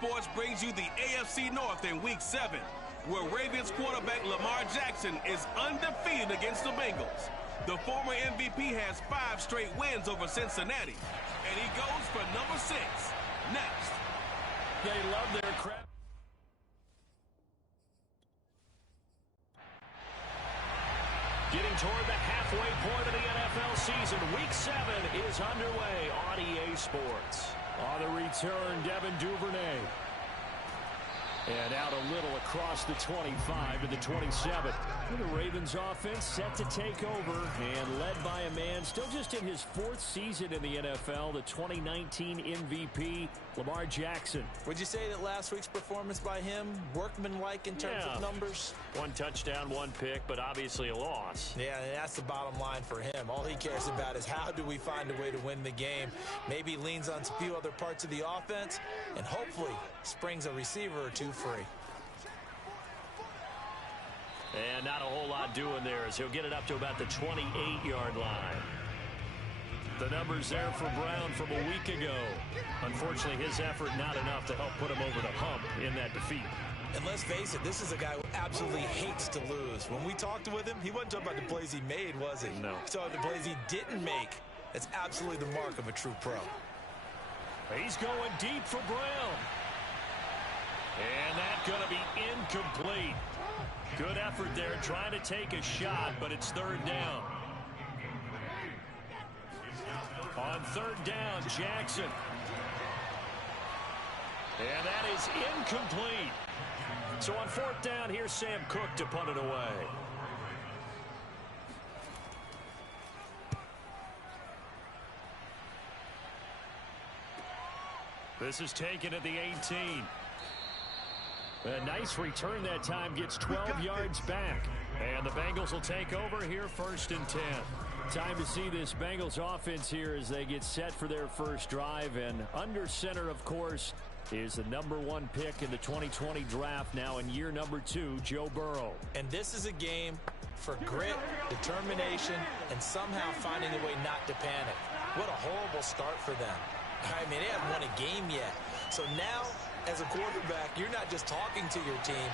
Sports brings you the AFC North in Week 7, where Ravens quarterback Lamar Jackson is undefeated against the Bengals. The former MVP has 5 straight wins over Cincinnati, and he goes for number 6 next. They love their crowd. Getting toward the halfway point of the NFL season, Week 7 is underway on EA Sports. On the return, Devin Duvernay. And out a little across the 25 to the 27. The Ravens offense set to take over and led by a man still just in his 4th season in the NFL, the 2019 MVP, Lamar Jackson. Would you say that last week's performance by him, workmanlike in terms of numbers? 1 touchdown, 1 pick, but obviously a loss. Yeah, and that's the bottom line for him. All he cares about is how do we find a way to win the game. Maybe leans on a few other parts of the offense and hopefully springs a receiver or 2 free. And not a whole lot doing there as he'll get it up to about the 28-yard line. The numbers there for Brown from a week ago. Unfortunately, his effort not enough to help put him over the hump in that defeat. And let's face it, this is a guy who absolutely hates to lose. When we talked with him, he wasn't talking about the plays he made, was he? No. He talked about the plays he didn't make. That's absolutely the mark of a true pro. He's going deep for Brown. And that's going to be incomplete. Good effort there trying to take a shot, but it's 3rd down. On 3rd down, Jackson. And that is incomplete. So on 4th down, here's Sam Cook to punt it away. This is taken at the 18. A nice return that time, gets 12 yards back. And the Bengals will take over here 1st and 10. Time to see this Bengals offense here as they get set for their first drive. And under center, of course, is the #1 pick in the 2020 draft, now in year number 2, Joe Burrow. And this is a game for grit, determination, and somehow finding a way not to panic. What a horrible start for them. I mean, they haven't won a game yet. So now, as a quarterback, you're not just talking to your team.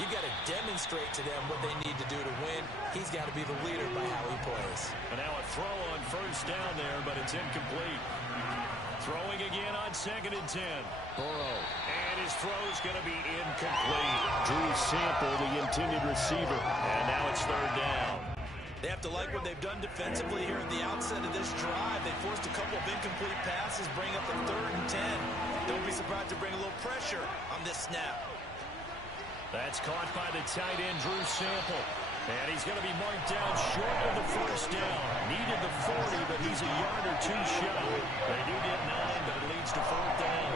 You've got to demonstrate to them what they need to do to win. He's got to be the leader by how he plays. And now a throw on 1st down there, but it's incomplete. Throwing again on 2nd and 10. Burrow. And his throw's going to be incomplete. Drew Sample, the intended receiver. And now it's 3rd down. They have to like what they've done defensively here at the outset of this drive. They forced a couple of incomplete passes, bring up a 3rd and 10. Don't be surprised to bring a little pressure on this snap. That's caught by the tight end, Drew Sample. And he's going to be marked down short of the 1st down. Needed the 40, but he's a yard or 2 shy. They do get 9, but it leads to 4th down.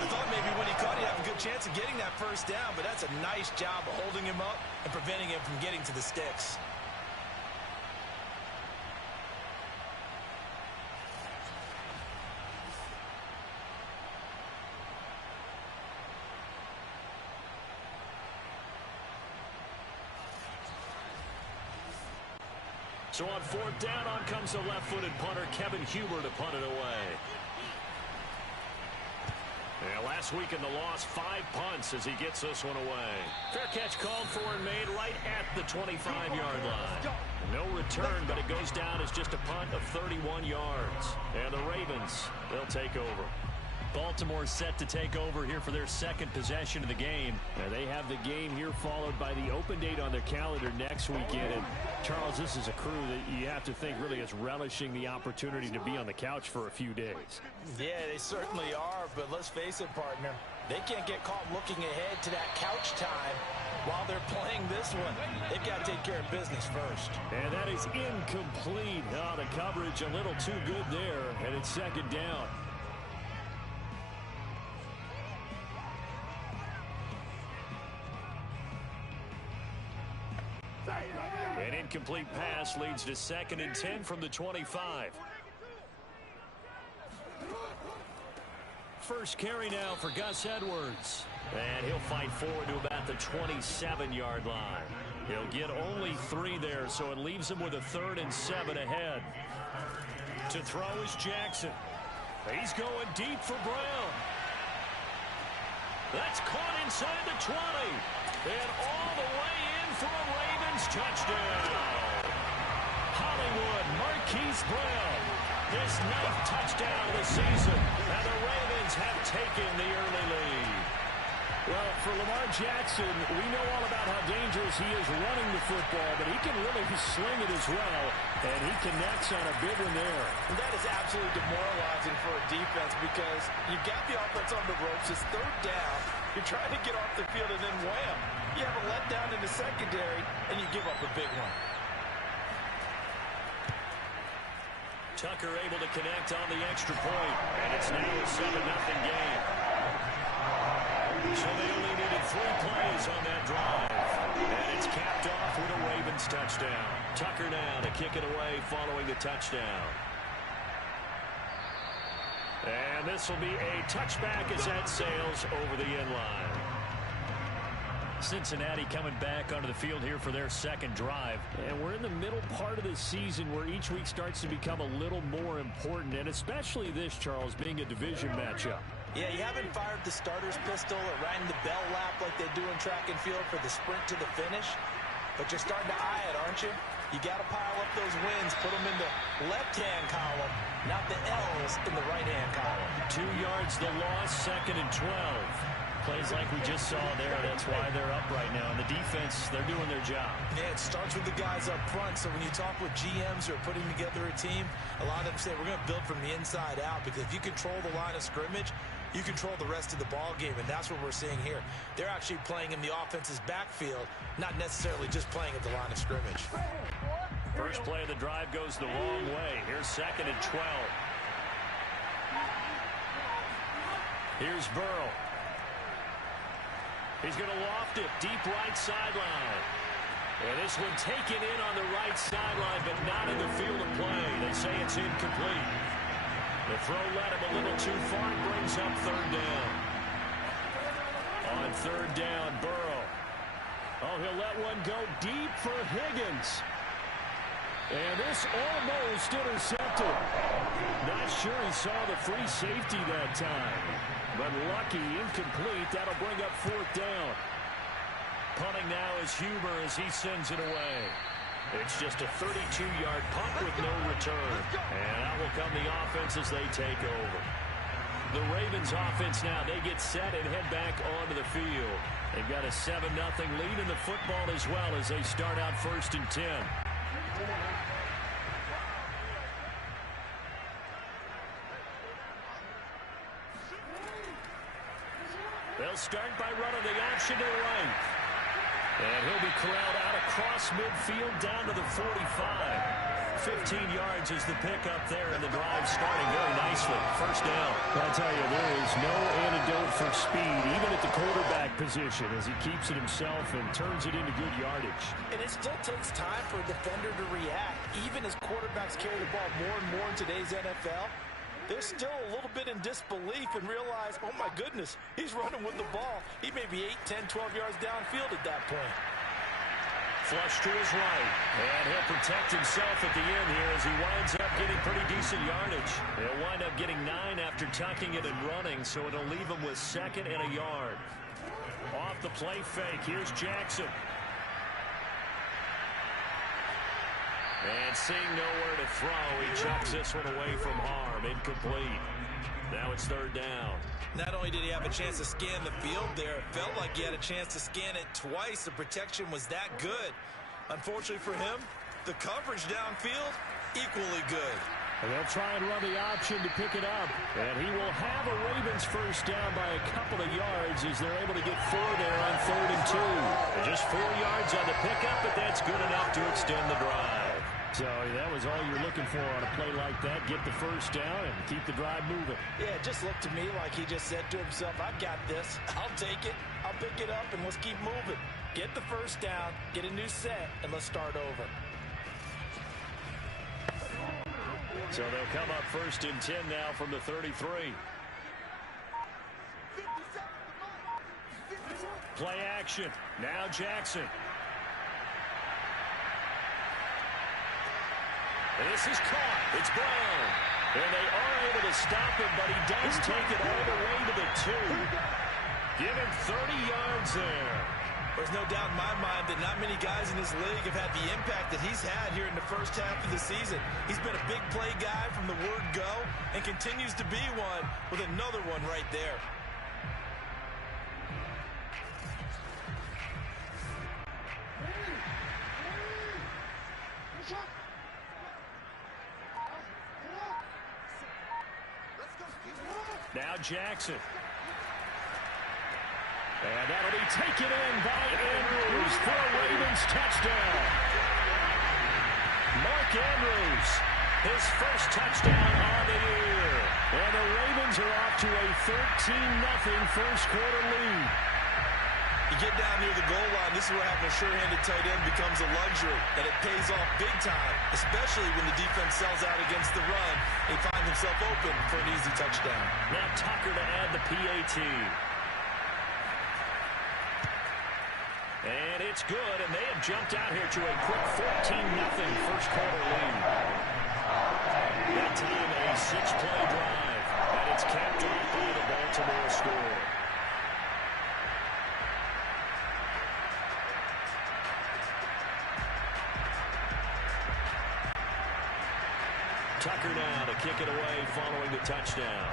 I thought maybe when he caught it, he'd have a good chance of getting that 1st down, but that's a nice job of holding him up and preventing him from getting to the sticks. So on 4th down, on comes the left-footed punter, Kevin Huber, to punt it away. And last week in the loss, 5 punts as he gets this one away. Fair catch called for and made right at the 25-yard line. No return, but it goes down as just a punt of 31 yards. And the Ravens, they'll take over. Baltimore set to take over here for their 2nd possession of the game. And they have the game here followed by the open date on their calendar next weekend. And Charles, this is a crew that you have to think really is relishing the opportunity to be on the couch for a few days. Yeah, they certainly are, but let's face it, partner. They can't get caught looking ahead to that couch time while they're playing this one. They've got to take care of business first. And that is incomplete. Oh, the coverage a little too good there, and it's 2nd down. An incomplete pass leads to 2nd and 10 from the 25. First carry now for Gus Edwards. And he'll fight forward to about the 27-yard line. He'll get only 3 there, so it leaves him with a 3rd and 7 ahead. To throw is Jackson. He's going deep for Brown. That's caught inside the 20. And all the way in for a Ravens touchdown. Hollywood Marquise Brown, his 9th touchdown of the season. And the Ravens have taken the early lead. Well, for Lamar Jackson, we know all about how dangerous he is running the football, but he can really sling it as well, and he connects on a big one there. And that is absolutely demoralizing for a defense because you got the offense on the ropes. It's 3rd down. You're trying to get off the field, and then wham, you have a letdown in the secondary, and you give up a big one. Tucker able to connect on the extra point, and it's now a 7-0 game. So they only needed 3 plays on that drive. And it's capped off with a Ravens touchdown. Tucker now to kick it away following the touchdown. And this will be a touchback as that sails over the end line. Cincinnati coming back onto the field here for their 2nd drive. And we're in the middle part of the season where each week starts to become a little more important. And especially this, Charles, being a division matchup. Yeah, you haven't fired the starter's pistol or rang the bell lap like they do in track and field for the sprint to the finish. But you're starting to eye it, aren't you? You got to pile up those wins, put them in the left-hand column, not the L's in the right-hand column. 2 yards the loss, 2nd and 12. Plays like we just saw there. That's why they're up right now. And the defense, they're doing their job. Yeah, it starts with the guys up front. So when you talk with GMs who are putting together a team, a lot of them say we're going to build from the inside out, because if you control the line of scrimmage, you control the rest of the ball game, and that's what we're seeing here. They're actually playing in the offense's backfield, not necessarily just playing at the line of scrimmage. First play of the drive goes the wrong way. Here's 2nd and 12. Here's Burrow. He's going to loft it deep right sideline. And this one taken in on the right sideline, but not in the field of play. They say it's incomplete. The throw led him a little too far. Brings up 3rd down. On 3rd down, Burrow. Oh, he'll let one go deep for Higgins. And this almost intercepted. Not sure he saw the free safety that time. But lucky, incomplete. That'll bring up 4th down. Punting now is Huber as he sends it away. It's just a 32-yard punt with no return. And out will come the offense as they take over. The Ravens offense now, they get set and head back onto the field. They've got a 7-0 lead in the football as well as they start out 1st and 10. They'll start by running the option to the right. And he'll be corralled out across midfield down to the 45. 15 yards is the pickup there, and the drive starting very nicely. 1st down. I'll tell you, there is no antidote for speed, even at the quarterback position, as he keeps it himself and turns it into good yardage. And it still takes time for a defender to react. Even as quarterbacks carry the ball more and more in today's NFL, they're still a little bit in disbelief and realize, oh my goodness, he's running with the ball. He may be 8, 10, 12 yards downfield at that point. Flush to his right, and he'll protect himself at the end here as he winds up getting pretty decent yardage. He'll wind up getting 9 after tucking it and running, so it'll leave him with 2nd and a yard. Off the play fake, here's Jackson. And seeing nowhere to throw, he chucks this one away from harm. Incomplete. Now it's 3rd down. Not only did he have a chance to scan the field there, it felt like he had a chance to scan it twice. The protection was that good. Unfortunately for him, the coverage downfield, equally good. And they'll try and run the option to pick it up. And he will have a Ravens 1st down by a couple of yards as they're able to get 4 there on 3rd and 2. And just 4 yards on the pickup, but that's good enough to extend the drive. So that was all you're looking for on a play like that. Get the 1st down and keep the drive moving. Yeah, it just looked to me like he just said to himself, I got this. I'll take it. I'll pick it up, and let's keep moving. Get the 1st down, get a new set, and let's start over. So they'll come up 1st and 10 now from the 33. Play action. Now Jackson. This is caught. It's Brown. And they are able to stop him, but he does take it all the way to the 2. Give him 30 yards there. There's no doubt in my mind that not many guys in this league have had the impact that he's had here in the first half of the season. He's been a big play guy from the word go and continues to be one with another one right there. Now Jackson. And that'll be taken in by Andrews for a Ravens touchdown. Mark Andrews, his first touchdown on the year. And the Ravens are off to a 13-0 first quarter lead. You get down near the goal line, this is where having a sure-handed tight end becomes a luxury, and it pays off big time, especially when the defense sells out against the run. They find himself open for an easy touchdown. Now Tucker to add the PAT. And it's good, and they have jumped out here to a quick 14-0 first quarter lead. That time a 6-play drive, and it's capped off by the Baltimore score. Tucker now to kick it away following the touchdown.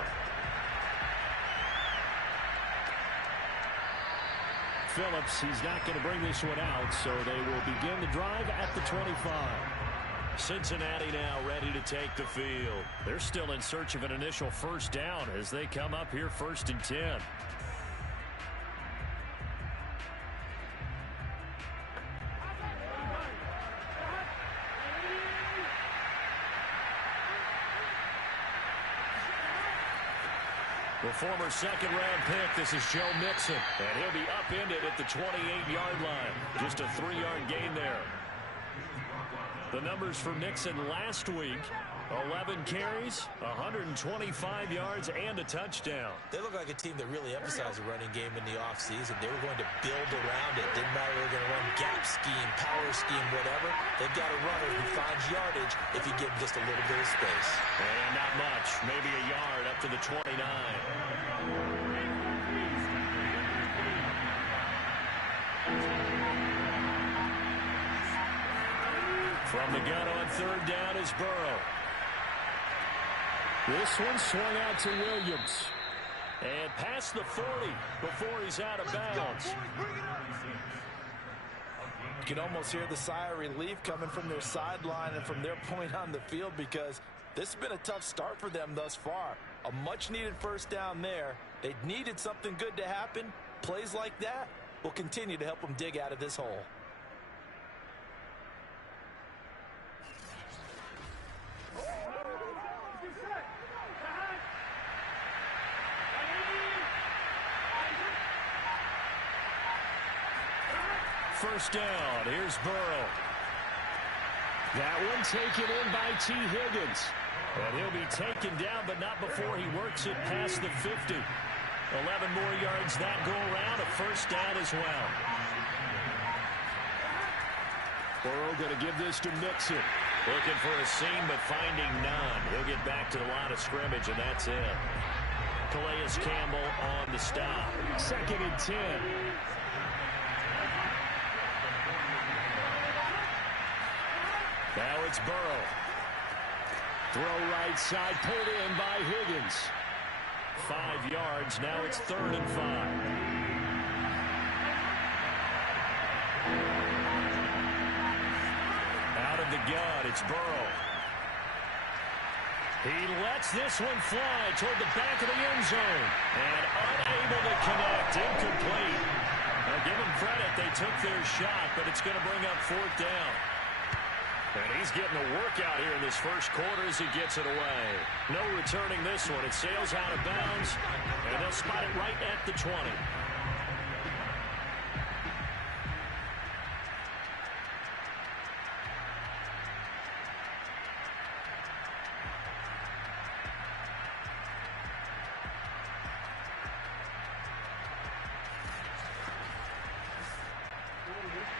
Phillips, he's not going to bring this one out, so they will begin the drive at the 25. Cincinnati now ready to take the field. They're still in search of an initial first down as they come up here 1st and 10. The former second-round pick, this is Joe Mixon, and he'll be upended at the 28-yard line. Just a 3-yard gain there. The numbers for Mixon last week, 11 carries, 125 yards, and a touchdown. They look like a team that really emphasized the running game in the offseason. They were going to build around it. Didn't matter if they were going to run gap scheme, power scheme, whatever. They've got a runner who finds yardage if you give him just a little bit of space. And not much, maybe a yard up to the 29. From the gun on 3rd down is Burrow. This one swung out to Williams. And past the 40 before he's out of bounds. You can almost hear the sigh of relief coming from their sideline and from their point on the field, because this has been a tough start for them thus far. A much-needed first down there. They needed something good to happen. Plays like that will continue to help them dig out of this hole. First down, here's Burrow. That one taken in by T. Higgins. And he'll be taken down, but not before he works it past the 50. 11 more yards that go around, a first down as well. Burrow going to give this to Mixon. Looking for a seam, but finding none. He'll get back to the line of scrimmage, and that's it. Calais Campbell on the stop. 2nd and 10. Now it's Burrow. Throw right side, pulled in by Higgins. 5 yards, now it's 3rd and 5. Out of the gun, it's Burrow. He lets this one fly toward the back of the end zone. And unable to connect, incomplete. Now give them credit, they took their shot, but it's going to bring up 4th down. And he's getting a workout here in this first quarter as he gets it away. No returning this one. It sails out of bounds, and they'll spot it right at the 20.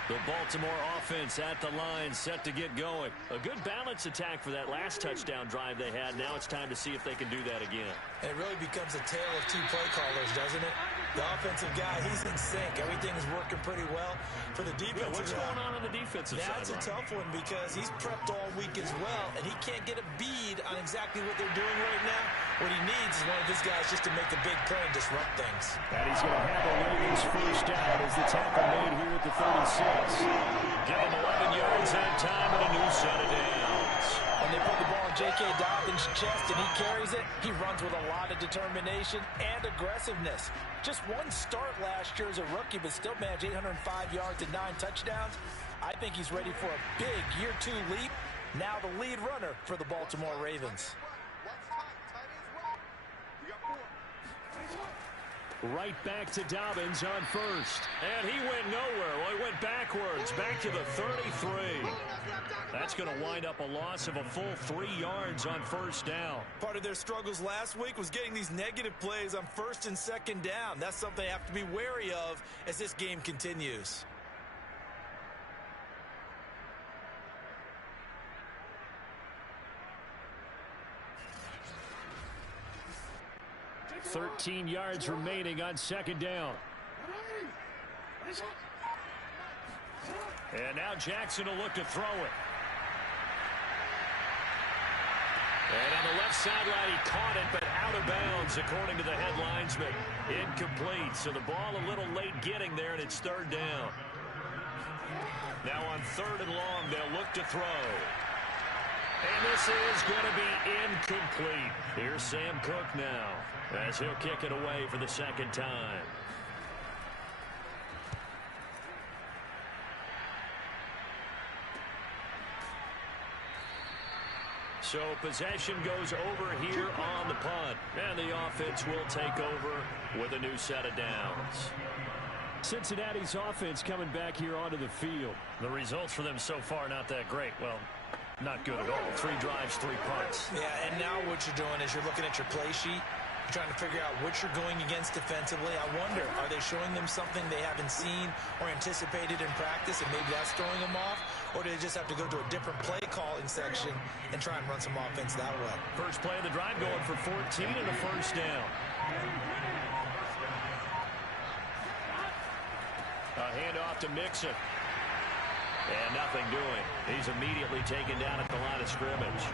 The Baltimore offense at the line, set to get going. A good balance attack for that last touchdown drive they had. Now it's time to see if they can do that again. And it really becomes a tale of two play callers, doesn't it? The offensive guy, he's in sync. Everything's working pretty well for the defense. Yeah, what's going on the defensive side? That's a tough one because he's prepped all week as well, and he can't get a bead on exactly what they're doing right now. What he needs is one of his guys just to make a big play and disrupt things. And he's going to have a Ravens first down as the tackle made here at the 36. Give him 11 yards that time and a new set of downs. When they put the ball in J.K. Dobbins' chest and he carries it, he runs with a lot of determination and aggressiveness. Just one start last year as a rookie, but still managed 805 yards and 9 touchdowns. I think he's ready for a big year-2 leap. Now the lead runner for the Baltimore Ravens. Right back to Dobbins on first. And he went nowhere. Well, he went backwards, back to the 33. That's going to wind up a loss of a full 3 yards on first down. Part of their struggles last week was getting these negative plays on first and second down. That's something they have to be wary of as this game continues. $13 yards remaining on second down. And now Jackson will look to throw it. And on the left sideline, he caught it, but out of bounds, according to the head linesman. Incomplete. So the ball a little late getting there, and it's third down. Now on third and long, they'll look to throw. And this is going to be incomplete. Here's Sam Cook now, as he'll kick it away for the second time. So possession goes over here on the punt. And the offense will take over with a new set of downs. Cincinnati's offense coming back here onto the field. The results for them so far not that great. Well, not good at all. 3 drives, 3 punts. Yeah, and now what you're doing is you're looking at your play sheet. You're trying to figure out what you're going against defensively. I wonder, are they showing them something they haven't seen or anticipated in practice, and maybe that's throwing them off? Or do they just have to go to a different play calling section and try and run some offense that way? First play of the drive going for 14 and a first down. A handoff to Mixon. And nothing doing. He's immediately taken down at the line of scrimmage.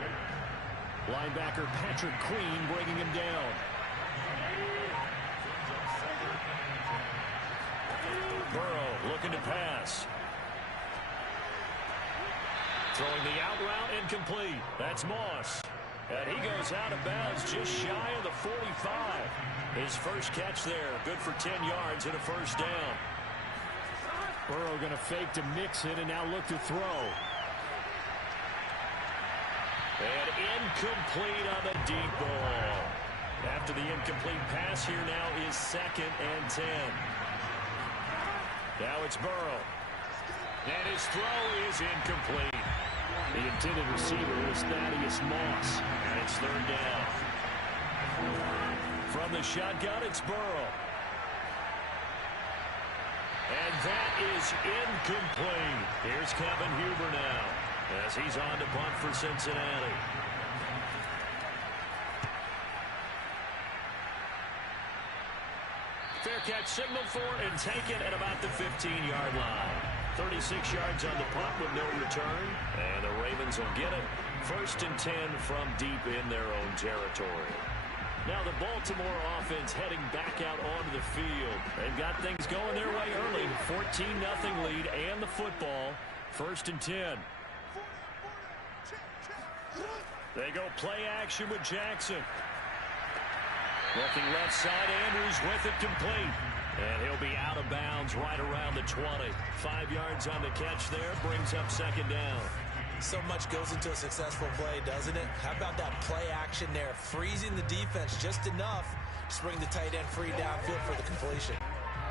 Linebacker Patrick Queen bringing him down. Burrow looking to pass. Throwing the out route incomplete. That's Moss. And he goes out of bounds just shy of the 45. His first catch there. Good for 10 yards and a first down. Burrow going to fake to Mixon and now look to throw. And incomplete on the deep ball. After the incomplete pass, here now is 2nd and 10. Now it's Burrow. And his throw is incomplete. The intended receiver was Thaddeus Moss. And it's 3rd down. From the shotgun, it's Burrow. And that is incomplete. Here's Kevin Huber now, as he's on to punt for Cincinnati. Fair catch signaled for and taken at about the 15-yard line. 36 yards on the punt with no return. And the Ravens will get it. 1st and 10 from deep in their own territory. Now the Baltimore offense heading back out onto the field. They've got things going their way early. 14-0 lead and the football. 1st and 10. They go play action with Jackson. Looking left side, Andrews with it complete. And he'll be out of bounds right around the 20. 5 yards on the catch there, brings up 2nd down. So much goes into a successful play, doesn't it? How about that play action there? Freezing the defense just enough to bring the tight end free downfield for the completion.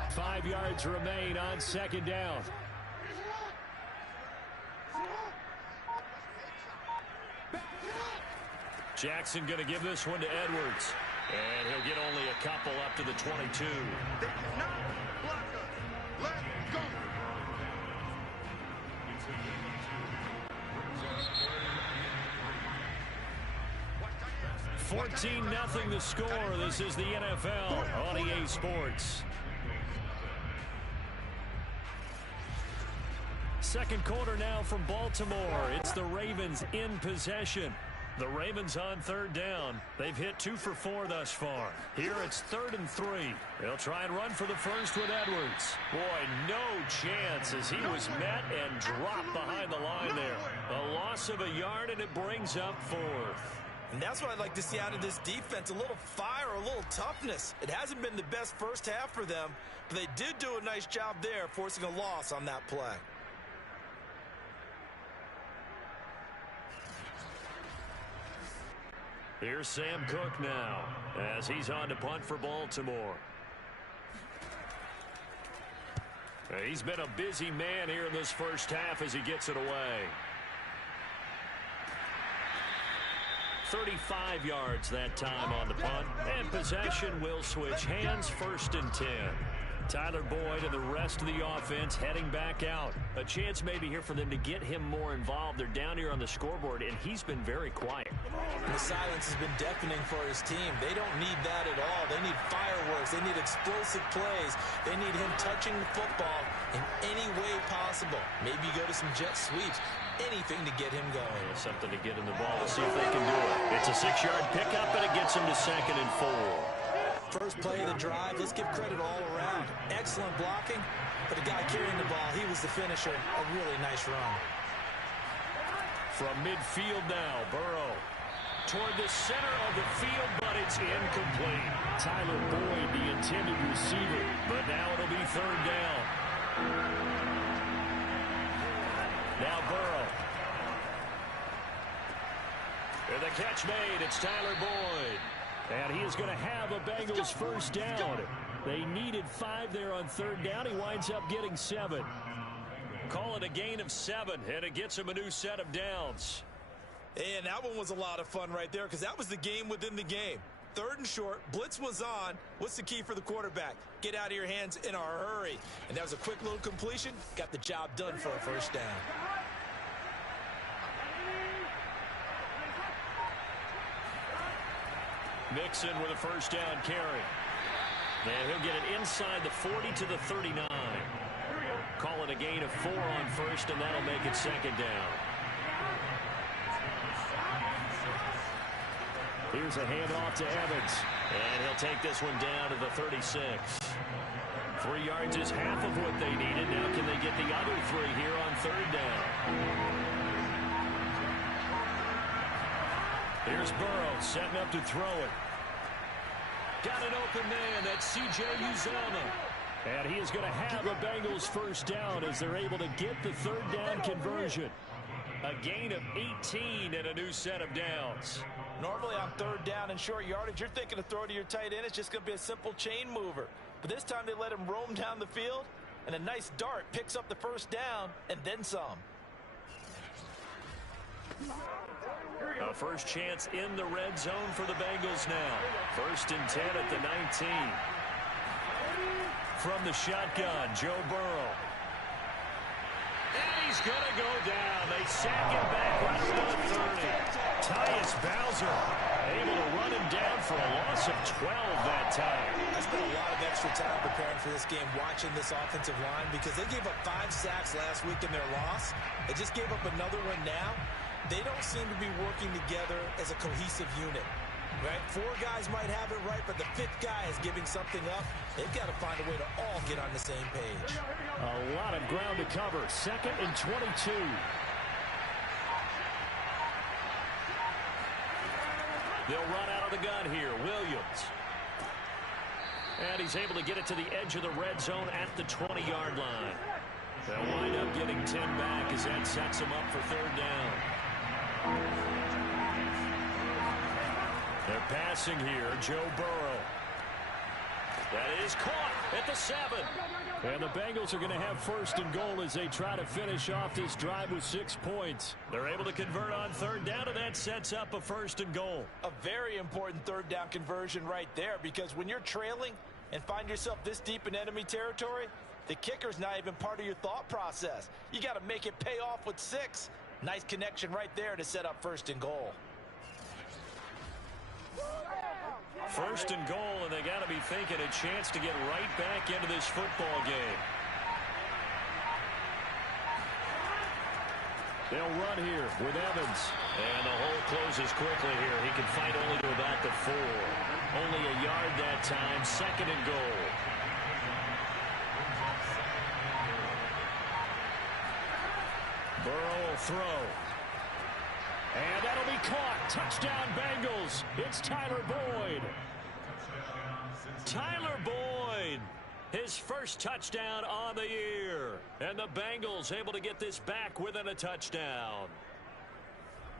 5 yards remain on 2nd down. Jackson going to give this one to Edwards. And he'll get only a couple up to the 22. 14-0 the score. This is the NFL on EA Sports. Second quarter now from Baltimore. It's the Ravens in possession. The Ravens on third down. They've hit 2 for 4 thus far. Here it's 3rd and 3. They'll try and run for the first with Edwards. Boy, no chance as he was met and dropped behind the line there. A loss of a yard, and it brings up 4th. And that's what I'd like to see out of this defense, a little fire, a little toughness. It hasn't been the best first half for them, but they did do a nice job there, forcing a loss on that play. Here's Sam Cook now as he's on to punt for Baltimore. He's been a busy man here in this first half as he gets it away. 35 yards that time on the punt, and possession will switch hands. 1st and 10. Tyler Boyd and the rest of the offense heading back out. A chance maybe here for them to get him more involved. They're down here on the scoreboard, and he's been very quiet. The silence has been deafening for his team. They don't need that at all. They need fireworks. They need explosive plays. They need him touching the football in any way possible. Maybe go to some jet sweeps. Anything to get him going. Something to get in the ball. Let's see if they can do it. It's a 6-yard pickup, and it gets him to 2nd and 4. First play of the drive, let's give credit all around. Excellent blocking, but the guy carrying the ball, he was the finisher. A really nice run. From midfield now, Burrow toward the center of the field, but it's incomplete. Tyler Boyd, the intended receiver. But now it'll be 3rd down. Now Burrow. And the catch made. It's Tyler Boyd. And he is going to have a Bengals first down. They needed 5 there on 3rd down. He winds up getting 7. Call it a gain of 7, and it gets him a new set of downs. And that one was a lot of fun right there because that was the game within the game. 3rd and short, blitz was on. What's the key for the quarterback? Get out of your hands in a hurry. And that was a quick little completion. Got the job done for a first down. Mixon with a first down carry. And he'll get it inside the 40 to the 39. Call it a gain of 4 on 1st, and that'll make it 2nd down. Here's a handoff to Evans. And he'll take this one down to the 36. 3 yards is half of what they needed. Now can they get the other 3 here on 3rd down? Here's Burrow setting up to throw it. Got an open man. That's C.J. Uzomah. And he is going to have a Bengals first down as they're able to get the 3rd down conversion. A gain of 18 and a new set of downs. Normally on 3rd down and short yardage, you're thinking to throw to your tight end. It's just going to be a simple chain mover. But this time they let him roam down the field, and a nice dart picks up the first down and then some. A first chance in the red zone for the Bengals now. 1st and 10 at the 19. From the shotgun, Joe Burrow. And he's going to go down. They sack him back right around 30. Tyus Bowser able to run him down for a loss of 12 that time. I spent a lot of extra time preparing for this game, watching this offensive line, because they gave up 5 sacks last week in their loss. They just gave up another one now. They don't seem to be working together as a cohesive unit. Right? 4 guys might have it right, but the 5th guy is giving something up. They've got to find a way to all get on the same page. A lot of ground to cover. 2nd and 22. They'll run out of the gun here. Williams. And he's able to get it to the edge of the red zone at the 20-yard line. They'll wind up getting 10 back as that sets them up for 3rd down. They're passing here. Joe Burrow. That is caught at the 7. And the Bengals are going to have 1st and goal as they try to finish off this drive with 6 points. They're able to convert on 3rd down, and that sets up a 1st and goal. A very important 3rd down conversion right there, because when you're trailing and find yourself this deep in enemy territory, the kicker's not even part of your thought process. You got to make it pay off with 6. Nice connection right there to set up 1st and goal. First and goal, and they got to be thinking a chance to get right back into this football game. They'll run here with Evans. And the hole closes quickly here. He can fight only to about the 4. Only a yard that time. Second and goal. Burrow will throw. And that'll be caught. Touchdown, Bengals. It's Tyler Boyd. Tyler Boyd, his first touchdown on the year. And the Bengals able to get this back within a touchdown.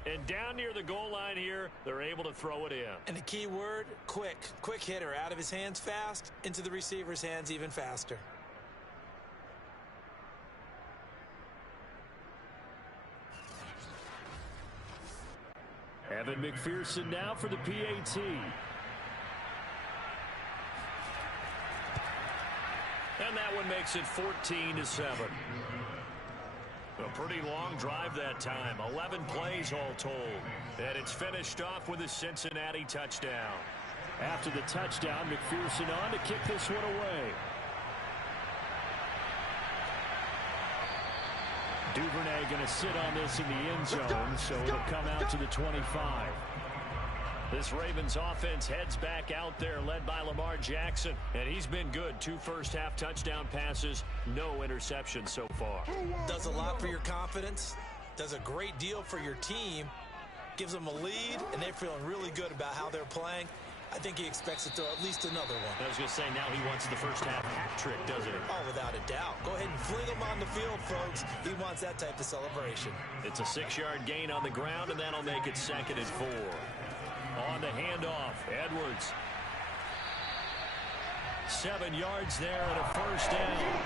And down near the goal line here, they're able to throw it in. And the key word, quick. Quick hitter. Out of his hands fast, into the receiver's hands even faster. Evan McPherson now for the PAT. And that one makes it 14-7. A pretty long drive that time. 11 plays all told. And it's finished off with a Cincinnati touchdown. After the touchdown, McPherson on to kick this one away. Duvernay going to sit on this in the end zone, so it'll come out to the 25. This Ravens offense heads back out there, led by Lamar Jackson. And he's been good. 2 first-half touchdown passes, no interceptions so far. Does a lot for your confidence. Does a great deal for your team. Gives them a lead, and they're feeling really good about how they're playing. I think he expects to throw at least another one. I was going to say, now he wants the first-half hat trick, doesn't he? Oh, without a doubt. Go ahead and fling him on the field, folks. He wants that type of celebration. It's a 6-yard gain on the ground, and that'll make it 2nd and 4. On the handoff, Edwards. 7 yards there and a first down.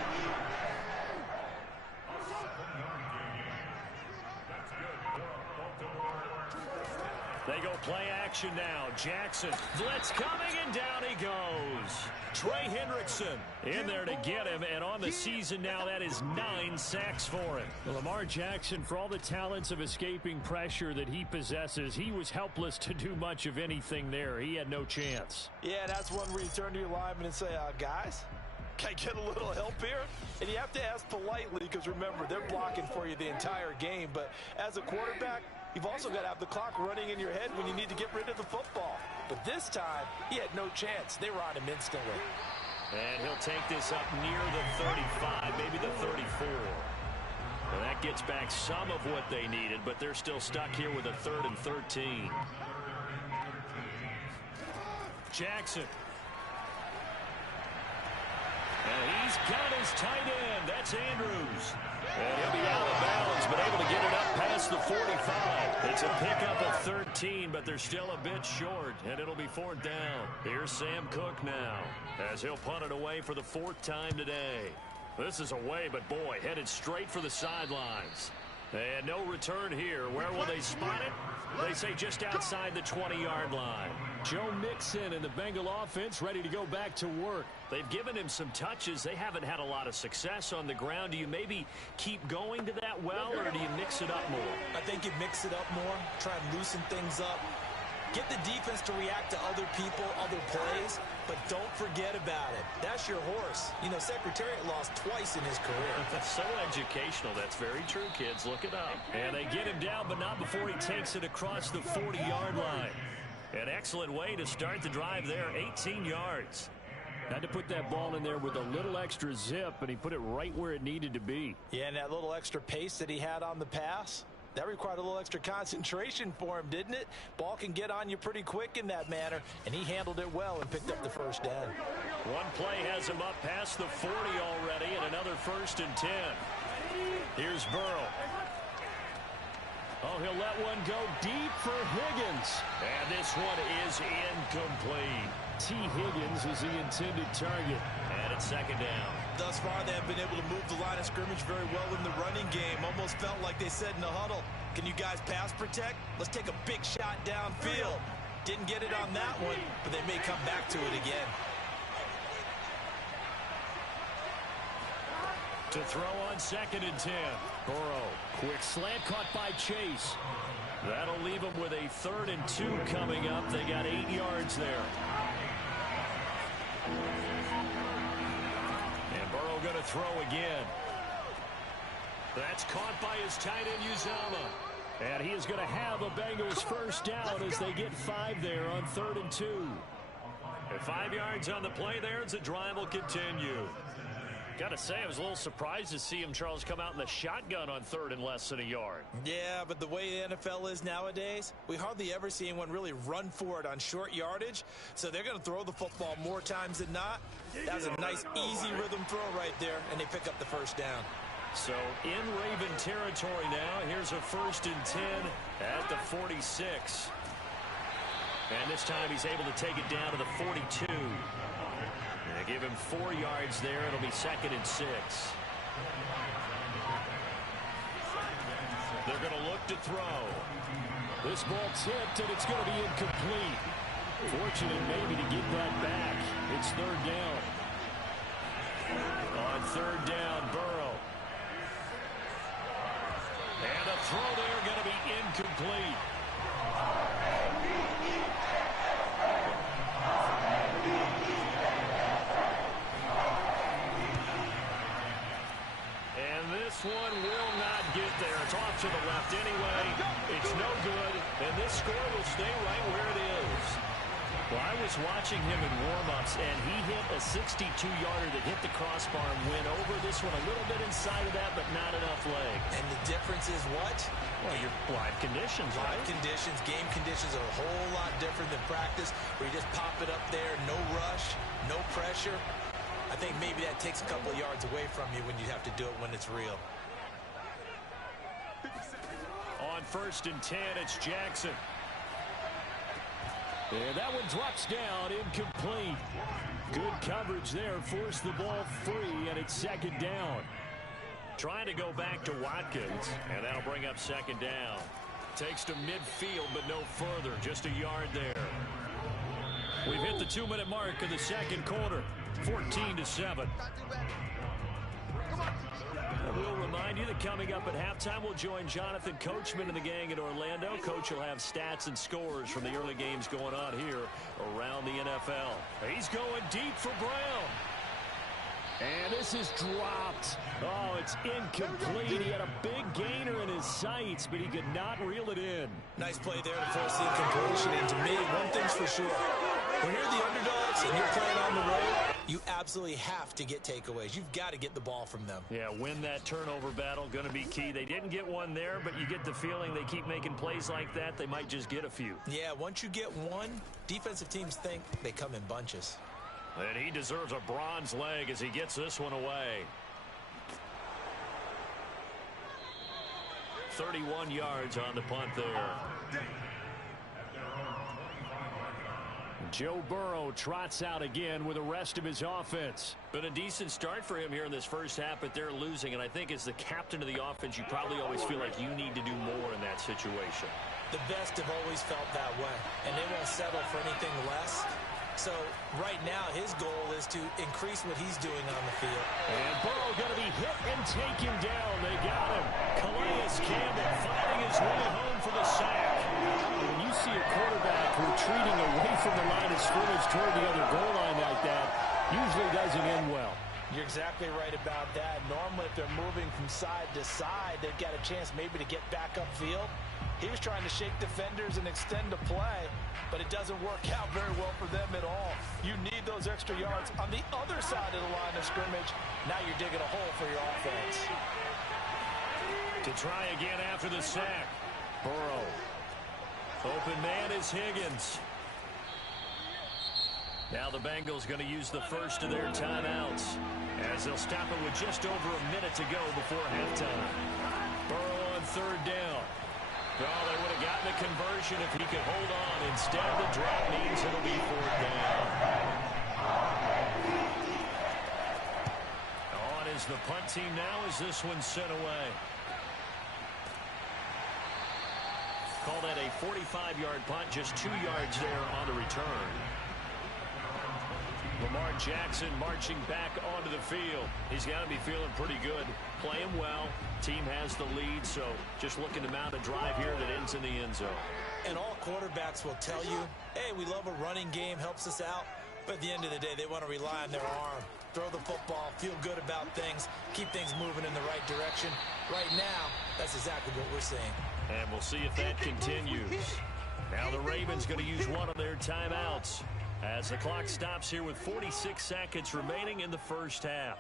They go play action now. Jackson, blitz coming, and down he goes. Trey Hendrickson in there to get him, and on the season now, that is 9 sacks for him. Well, Lamar Jackson, for all the talents of escaping pressure that he possesses, he was helpless to do much of anything there. He had no chance. Yeah, that's one where you turn to your lineman and say, guys, can I get a little help here? And you have to ask politely because, remember, they're blocking for you the entire game. But as a quarterback, you've also got to have the clock running in your head when you need to get rid of the football. But this time, he had no chance. They were on him instantly. And he'll take this up near the 35, maybe the 34. Well, that gets back some of what they needed, but they're still stuck here with a 3rd and 13. Jackson. And he's got his tight end. That's Andrews. And he'll be out of bounds, but able to get it up past the 45. It's a pickup of 13, but they're still a bit short, and it'll be 4th down. Here's Sam Cook now, as he'll punt it away for the 4th time today. This is away, but boy, headed straight for the sidelines. And no return here. Where will they spot it? They say just outside the 20-yard line. Joe Mixon and the Bengal offense ready to go back to work. They've given him some touches. They haven't had a lot of success on the ground. Do you maybe keep going to that well, or do you mix it up more? I think you mix it up more, try and loosen things up. Get the defense to react to other people, other plays, but don't forget about it. That's your horse. You know, Secretariat lost twice in his career. That's so educational. That's very true, kids. Look it up. And they get him down, but not before he takes it across the 40-yard line. An excellent way to start the drive there, 18 yards. Had to put that ball in there with a little extra zip, and he put it right where it needed to be. Yeah, and that little extra pace that he had on the pass, that required a little extra concentration for him, didn't it? Ball can get on you pretty quick in that manner, and he handled it well and picked up the first down. One play has him up past the 40 already, and another 1st and 10. Here's Burrow. Oh, he'll let one go deep for Higgins. And this one is incomplete. T. Higgins was the intended target. And it's 2nd down. Thus far, they have been able to move the line of scrimmage very well in the running game. Almost felt like they said in the huddle, can you guys pass protect? Let's take a big shot downfield. Didn't get it on that one, but they may come back to it again. To throw on 2nd and 10. Burrow, quick slant caught by Chase. That'll leave them with a 3rd and 2 coming up. They got 8 yards there. And Burrow going to throw again. That's caught by his tight end, Uzama. And he is going to have a Bengals first down as they get 5 there on 3rd and 2. And 5 yards on the play there as the drive will continue. Got to say, I was a little surprised to see him, Charles, come out in the shotgun on 3rd and less than a yard. Yeah, but the way the NFL is nowadays, we hardly ever see anyone really run for it on short yardage. So they're going to throw the football more times than not. That was a nice, easy rhythm throw right there, and they pick up the first down. So in Raven territory now, here's a 1st and 10 at the 46. And this time he's able to take it down to the 42. They give him 4 yards there. It'll be 2nd and 6. They're going to look to throw. This ball tipped, and it's going to be incomplete. Fortunate maybe to get that back. It's 3rd down. On 3rd down, Burrow. And a throw there going to be incomplete. And this one will not get there. It's off to the left anyway. It's no good. And this score will stay right where it is. Well, I was watching him in warm-ups, and he hit a 62-yarder that hit the crossbar and went over. This one a little bit inside of that, but not enough leg. And the difference is what? Well, your live conditions, right? Live conditions, game conditions are a whole lot different than practice, where you just pop it up there, no rush, no pressure. I think maybe that takes a couple of yards away from you when you have to do it when it's real. On 1st and 10, it's Jackson. And that one drops down, incomplete. Good coverage there, forced the ball free, and it's 2nd down. Trying to go back to Watkins, and that'll bring up 2nd down. Takes to midfield, but no further, just a yard there. We've hit the 2-minute mark of the 2nd quarter, 14-7. We'll remind you that coming up at halftime, we'll join Jonathan Coachman and the gang in Orlando. Coach will have stats and scores from the early games going on here around the NFL. He's going deep for Brown. And this is dropped. Oh, it's incomplete. He had a big gainer in his sights, but he could not reel it in. Nice play there to force the incompletion. And to me, one thing's for sure. When you're the underdogs and you're playing on the road, you absolutely have to get takeaways. You've got to get the ball from them. Yeah, win that turnover battle, going to be key. They didn't get one there, but you get the feeling they keep making plays like that, they might just get a few. Yeah, once you get one, defensive teams think they come in bunches. And he deserves a bronze leg as he gets this one away. 31 yards on the punt there. Joe Burrow trots out again with the rest of his offense. Been a decent start for him here in this first half, but they're losing. And I think as the captain of the offense, you probably always feel like you need to do more in that situation. The best have always felt that way, and they won't settle for anything less. So right now his goal is to increase what he's doing on the field. And Burrow going to be hit and taken down. They got him. Calais Campbell fighting his way home for the sack. When you see a quarterback retreating away from the line of scrimmage toward the other goal line like that, usually doesn't end well. You're exactly right about that. Normally if they're moving from side to side, they've got a chance maybe to get back upfield. He was trying to shake defenders and extend the play, but it doesn't work out very well for them at all. You need those extra yards on the other side of the line of scrimmage. Now you're digging a hole for your offense. To try again after the sack. Burrow. Open man is Higgins. Now the Bengals going to use the first of their timeouts as they'll stop it with just over a minute to go before halftime. Burrow on 3rd down. Well, they would have gotten a conversion if he could hold on. Instead, the drop means it'll be 4th down. On is the punt team now as this one's sent away. Call that a 45-yard punt, just 2 yards there on the return. Lamar Jackson marching back onto the field. He's got to be feeling pretty good. Playing well. Team has the lead, so just looking to mount a drive here that ends in the end zone. And all quarterbacks will tell you, hey, we love a running game, helps us out. But at the end of the day, they want to rely on their arm. Throw the football, feel good about things, keep things moving in the right direction. Right now, that's exactly what we're seeing. And we'll see if that continues. Now the Ravens going to use one of their timeouts as the clock stops here with 46 seconds remaining in the first half.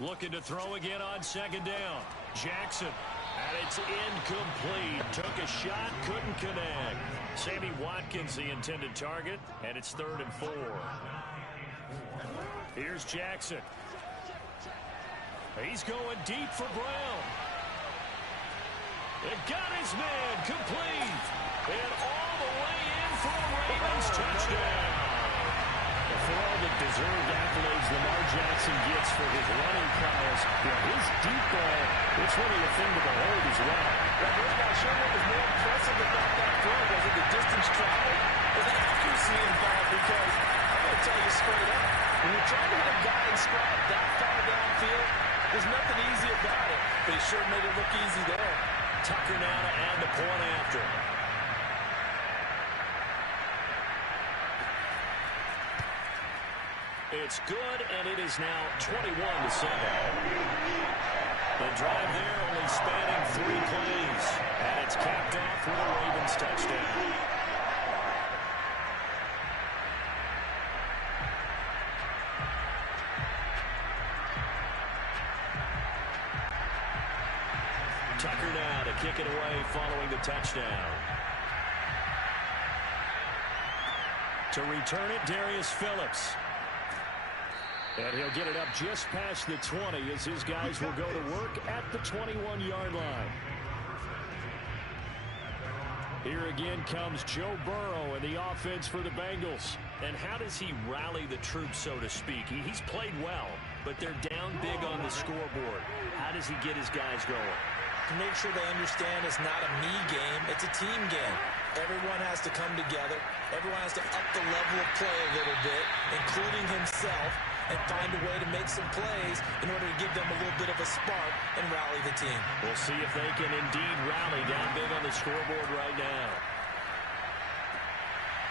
Looking to throw again on second down. Jackson, and it's incomplete. Took a shot, couldn't connect. Sammy Watkins, the intended target, and it's 3rd and 4. Here's Jackson. He's going deep for Brown. It got his man complete. And all the way in for a Ravens touchdown. For all the deserved accolades Lamar Jackson gets for his running prowess, his deep ball, it's really a thing to behold as well. I'm not sure what was more impressive about that throw. Was it the distance traveled or the accuracy involved? Because I'm going to tell you straight up, when you're trying to hit a guy and stride that far downfield, there's nothing easy about it. But he sure made it look easy there. Tucker now to add the point after. It's good, and it is now 21-7. The drive there only spanning 3 plays, and it's capped off with a Ravens touchdown. Tucker now to kick it away following the touchdown. To return it, Darius Phillips. And he'll get it up just past the 20 as his guys will go to work at the 21-yard line. Here again comes Joe Burrow and the offense for the Bengals. And how does he rally the troops, so to speak? He's played well, but they're down big on the scoreboard. How does he get his guys going? To make sure they understand it's not a me game, it's a team game. Everyone has to come together. Everyone has to up the level of play a little bit, including himself, and find a way to make some plays in order to give them a little bit of a spark and rally the team. We'll see if they can indeed rally down big on the scoreboard right now.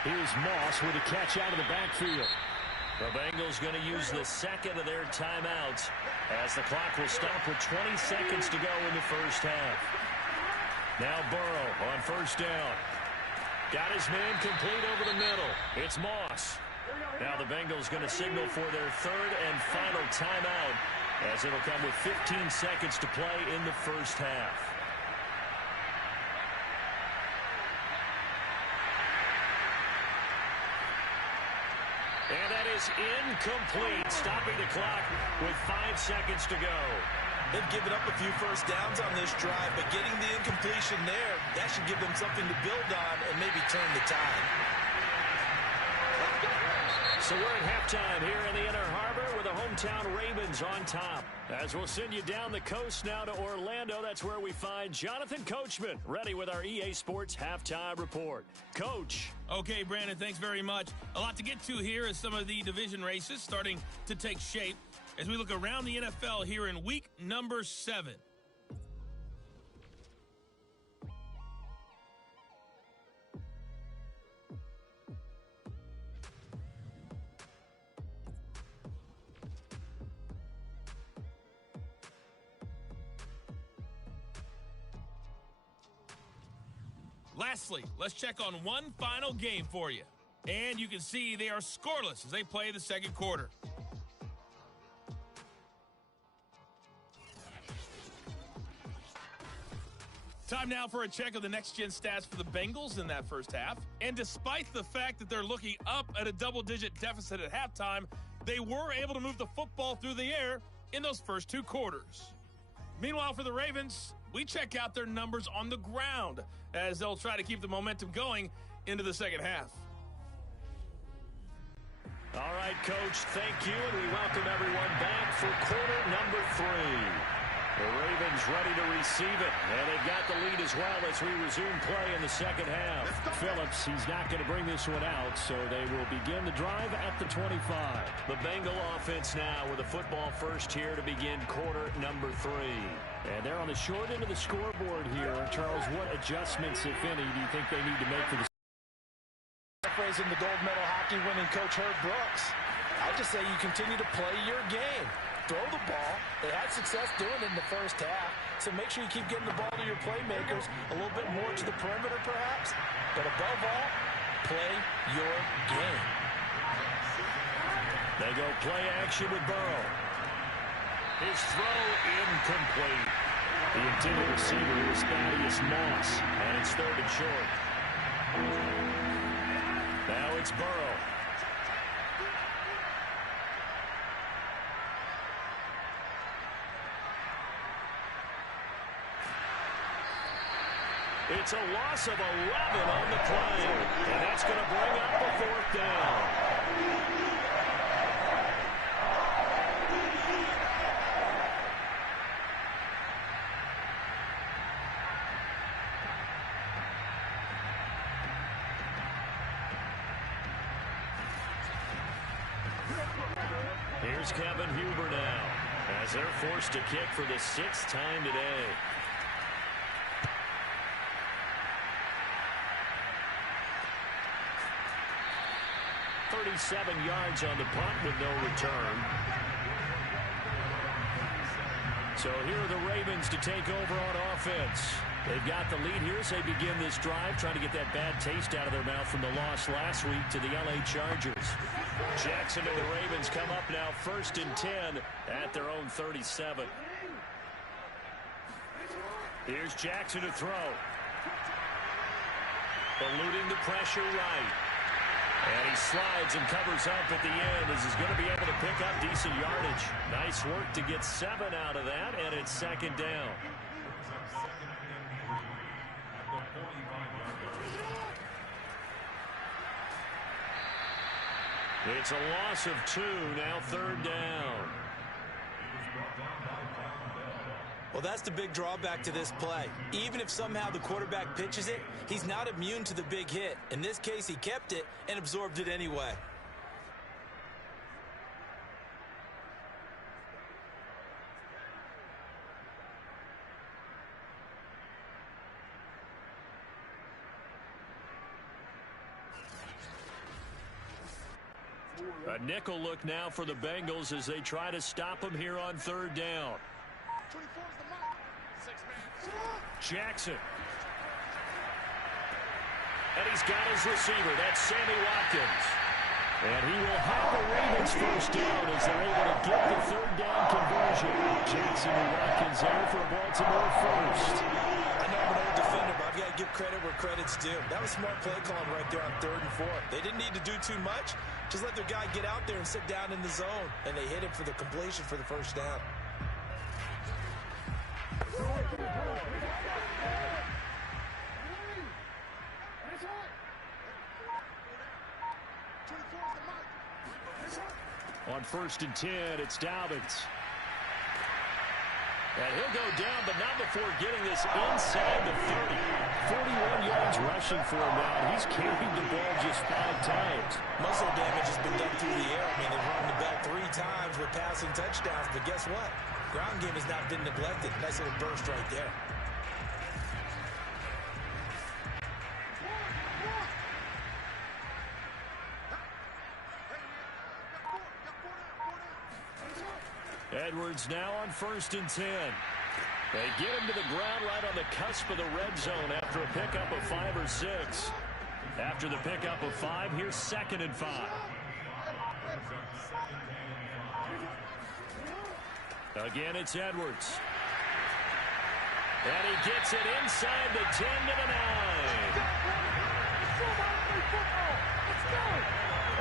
Here's Moss with a catch out of the backfield. The Bengals going to use the second of their timeouts as the clock will stop with 20 seconds to go in the first half. Now Burrow on first down. Got his man complete over the middle. It's Moss. Now the Bengals going to signal for their third and final timeout as it'll come with 15 seconds to play in the first half. And that is incomplete, stopping the clock with 5 seconds to go. They've given up a few first downs on this drive, but getting the incompletion there, that should give them something to build on and maybe turn the tide. So we're at halftime here in the Inner Harbor with the hometown Ravens on top. As we'll send you down the coast now to Orlando, that's where we find Jonathan Coachman, ready with our EA Sports Halftime Report. Coach. Okay, Brandon, thanks very much. A lot to get to here as some of the division races starting to take shape as we look around the NFL here in week number 7. Lastly, let's check on one final game for you. And you can see they are scoreless as they play the second quarter. Time now for a check of the next-gen stats for the Bengals in that first half. And despite the fact that they're looking up at a double-digit deficit at halftime, they were able to move the football through the air in those first 2 quarters. Meanwhile, for the Ravens, we check out their numbers on the ground as they'll try to keep the momentum going into the second half. All right, Coach, thank you, and we welcome everyone back for quarter number 3. The Ravens ready to receive it, and they've got the lead as well as we resume play in the second half. Phillips, he's not going to bring this one out, so they will begin the drive at the 25. The Bengal offense now with a football first here to begin quarter number 3. And they're on the short end of the scoreboard here. Charles, what adjustments, if any, do you think they need to make for the Paraphrasing the gold medal hockey winning coach Herb Brooks, I just say you continue to play your game. Throw the ball. They had success doing it in the first half, so make sure you keep getting the ball to your playmakers a little bit more to the perimeter perhaps, but above all, play your game. They go play action with Burrow. His throw incomplete. The intended receiver is Thaddeus Moss, and it's 3rd and short. Now it's Burrow. It's a loss of 11 on the play, and that's going to bring up a 4th down. Here's Kevin Huber now, as they're forced to kick for the 6th time today. .37 yards on the punt with no return. So here are the Ravens to take over on offense. They've got the lead here as they begin this drive, trying to get that bad taste out of their mouth from the loss last week to the LA Chargers. Jackson and the Ravens come up now 1st and 10 at their own 37. Here's Jackson to throw. Eluding the pressure right. And he slides and covers up at the end as he's going to be able to pick up decent yardage. Nice work to get 7 out of that, and it's 2nd down. It's a loss of 2, now 3rd down. Well, that's the big drawback to this play. Even if somehow the quarterback pitches it, he's not immune to the big hit. In this case, he kept it and absorbed it anyway. A nickel look now for the Bengals as they try to stop him here on 3rd down. Jackson. And he's got his receiver. That's Sammy Watkins. And he will have the Ravens first down as they're able to get the 3rd down conversion. Jackson and Watkins there for Baltimore first. I know I'm an old defender, but I've got to give credit where credit's due. That was smart play calling right there on 3rd and 4. They didn't need to do too much. Just let their guy get out there and sit down in the zone. And they hit him for the completion for the first down. On 1st and 10, it's Dobbins. And he'll go down, but not before getting this inside the 30. 41 yards rushing for him now. He's carried the ball just 5 times. Muscle damage has been done through the air. I mean, they've run the ball 3 times with passing touchdowns, but guess what? Ground game has not been neglected. Nice little burst right there. Edwards now on 1st and 10. They get him to the ground right on the cusp of the red zone after a pickup of 5 or 6. After the pickup of 5, here's 2nd and 5. Again, it's Edwards. And he gets it inside the 10 to the 9.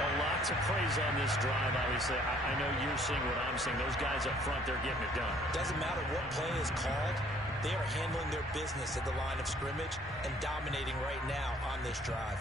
A lot to praise on this drive, obviously. I know you're seeing what I'm seeing. Those guys up front, they're getting it done. Doesn't matter what play is called. They are handling their business at the line of scrimmage and dominating right now on this drive.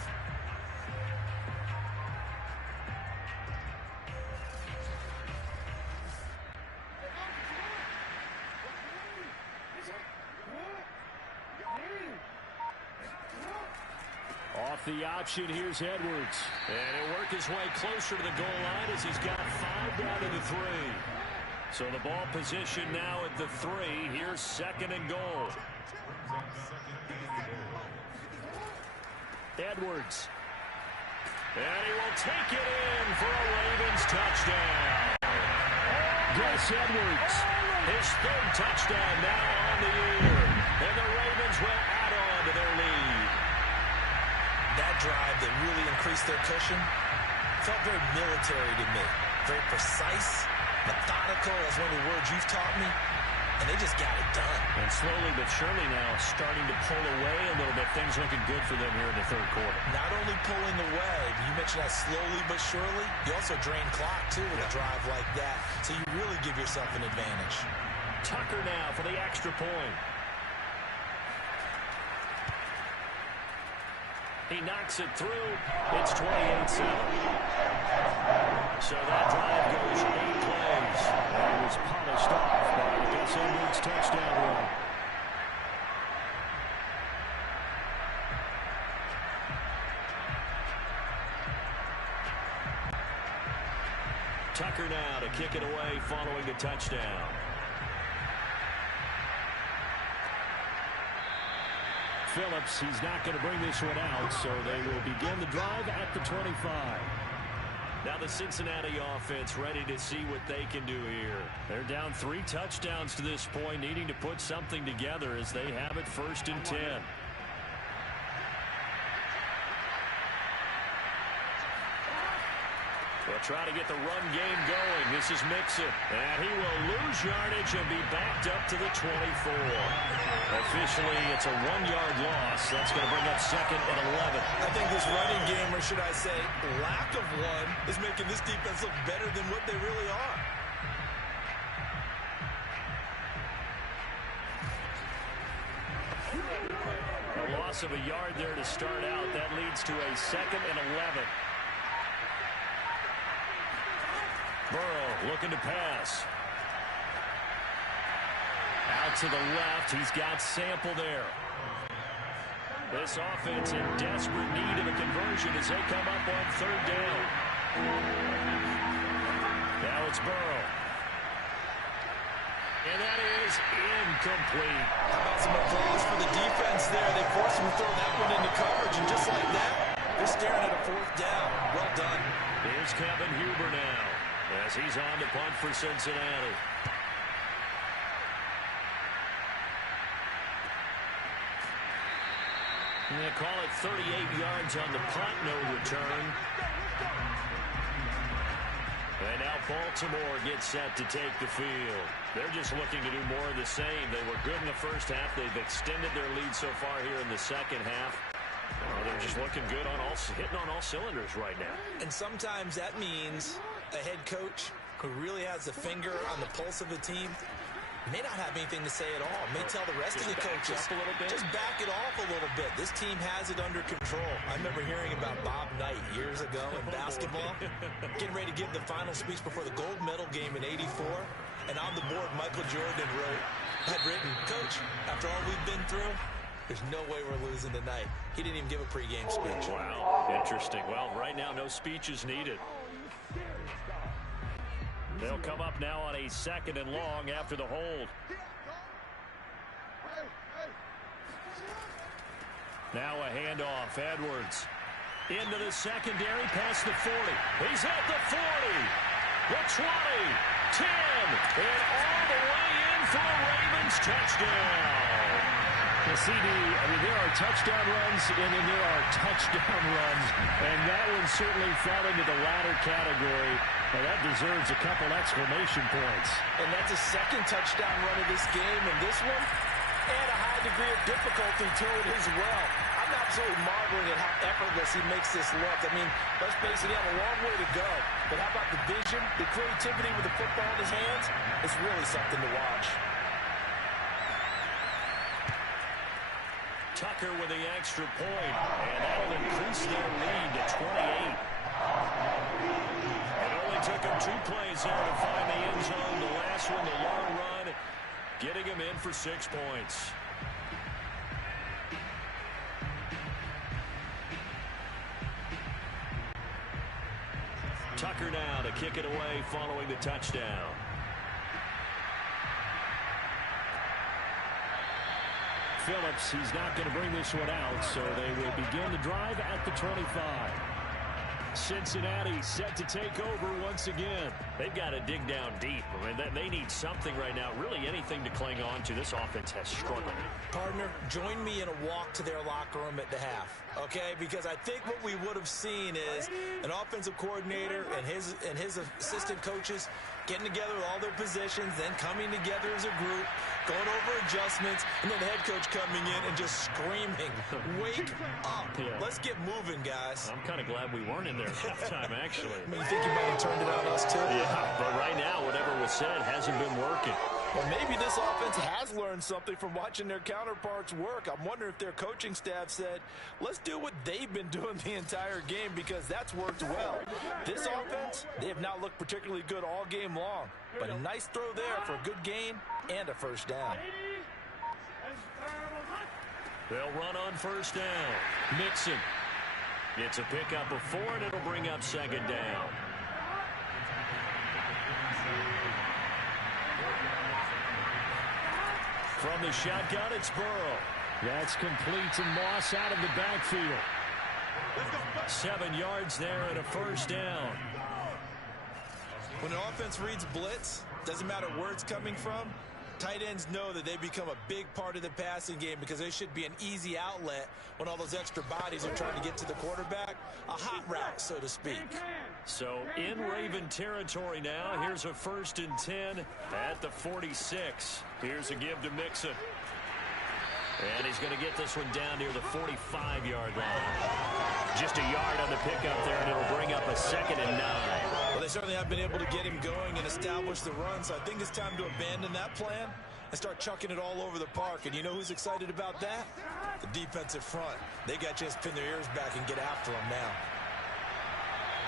Off the option, here's Edwards. And he'll work his way closer to the goal line as he's got 5 down to the 3. So the ball position now at the 3. Here's 2nd and goal. Edwards. And he will take it in for a Ravens touchdown. Gus Edwards. His 3rd touchdown now on the year. And the Ravens will add on to their lead. That drive that really increased their cushion felt very military to me. Very precise, methodical. That's one of the words you've taught me. And they just got it done. And slowly but surely now starting to pull away a little bit. Things looking good for them here in the 3rd quarter. Not only pulling away, but you mentioned that slowly but surely. You also drain clock, too, with a drive like that. So you really give yourself an advantage. Tucker now for the extra point. He knocks it through. It's 28-7. So that drive goes 8 plays. And it was polished off by the Gus Edwards touchdown run. Tucker now to kick it away following the touchdown. Phillips, he's not going to bring this one out, so they will begin the drive at the 25. Now the Cincinnati offense ready to see what they can do here. They're down 3 touchdowns to this point, needing to put something together as they have it 1st and 10. They'll try to get the run game going. This is Mixon. And he will lose yardage and be backed up to the 24. Officially, it's a 1-yard loss. That's going to bring up 2nd and 11. I think this running game, or should I say lack of one, is making this defense look better than what they really are. A loss of a yard there to start out. That leads to a 2nd and 11. Burrow looking to pass. Out to the left. He's got Sample there. This offense in desperate need of a conversion as they come up on 3rd down. Now it's Burrow. And that is incomplete. How about some applause for the defense there? They forced him to throw that one into coverage, and just like that, they're staring at a 4th down. Well done. Here's Kevin Huber now as he's on to punt for Cincinnati. And they call it 38 yards on the punt, no return. And now Baltimore gets set to take the field. They're just looking to do more of the same. They were good in the 1st half. They've extended their lead so far here in the 2nd half. They're just looking good on hitting on all cylinders right now. And sometimes that means a head coach who really has a finger on the pulse of the team may not have anything to say at all. May tell the rest of the coaches, just back it off a little bit. This team has it under control. I remember hearing about Bob Knight years ago in basketball, getting ready to give the final speech before the gold medal game in '84. And on the board, Michael Jordan had written, "Coach, after all we've been through, there's no way we're losing tonight." He didn't even give a pregame speech. Wow, interesting. Well, right now, no speech is needed. They'll come up now on a 2nd and long after the hold. Now a handoff. Edwards into the secondary past the 40. He's at the 40, the 20, 10, and all the way in for a Ravens touchdown. The CD, I mean, there are touchdown runs, and then there are touchdown runs, and that one certainly fell into the latter category. Now that deserves a couple exclamation points. And that's a 2nd touchdown run of this game, and this one, and a high degree of difficulty to it as well. I'm absolutely marveling at how effortless he makes this look. I mean, let's face it, he had a long way to go. But how about the vision, the creativity with the football in his hands? It's really something to watch. Tucker with the extra point, and that'll increase their lead to 28. It only took him 2 plays there to find the end zone. The last one, the long run, getting him in for 6 points. Walker now to kick it away following the touchdown. Phillips, he's not going to bring this one out, so they will begin the drive at the 25. Cincinnati set to take over once again. They've got to dig down deep. I mean, they need something right now, really anything to cling on to. This offense has struggled. Partner, join me in a walk to their locker room at the half, okay? Because I think what we would have seen is an offensive coordinator and his assistant coaches getting together with all their positions, then coming together as a group, going over adjustments, and then the head coach coming in and just screaming, wake up. Yeah. Let's get moving, guys. I'm kind of glad we weren't in there at halftime, actually. I mean, you think you might have turned it on us, too? Yeah, but right now, whatever was said hasn't been working. Well, maybe this offense has learned something from watching their counterparts work. I'm wondering if their coaching staff said, let's do what they've been doing the entire game, because that's worked well. This offense, they have not looked particularly good all game long, but a nice throw there for a good gain and a first down. They'll run on first down. Mixon. It's a pickup of 4, and it'll bring up second down. From the shotgun, it's Burrow. That's complete to Moss out of the backfield. 7 yards there and a first down. When an offense reads blitz, doesn't matter where it's coming from, tight ends know that they become a big part of the passing game because they should be an easy outlet when all those extra bodies are trying to get to the quarterback. A hot route, so to speak. So in Raven territory now. Here's a 1st and 10 at the 46. Here's a give to Mixon. And he's going to get this one down near the 45-yard line. Just a yard on the pickup there, and it'll bring up a 2nd and 9. Well, they certainly have been able to get him going and establish the run, so I think it's time to abandon that plan and start chucking it all over the park. And you know who's excited about that? The defensive front. They got to just pin their ears back and get after him now.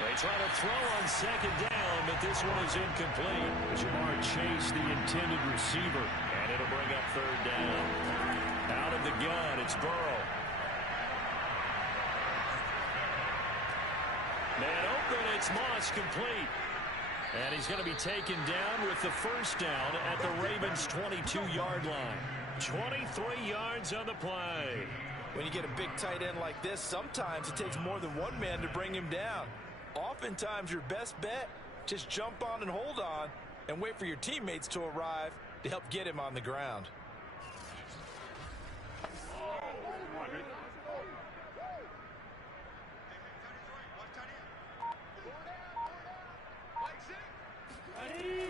They try to throw on 2nd down, but this one is incomplete. Jamar Chase, the intended receiver. And it'll bring up 3rd down. Out of the gun, it's Burrow. Man open, it's Moss, complete. And he's going to be taken down with the first down at the Ravens' 22-yard line. 23 yards on the play. When you get a big tight end like this, sometimes it takes more than one man to bring him down. Oftentimes, your best bet, just jump on and hold on and wait for your teammates to arrive to help get him on the ground.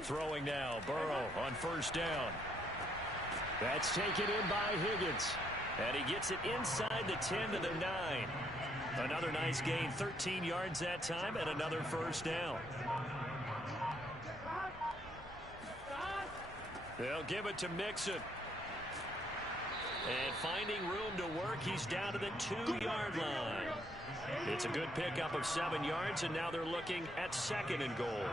Throwing now, Burrow on first down. That's taken in by Higgins. And he gets it inside the 10 to the 9. Another nice gain, 13 yards that time, and another first down. They'll give it to Mixon. And finding room to work, he's down to the 2-yard line. It's a good pickup of 7 yards, and now they're looking at 2nd and goal.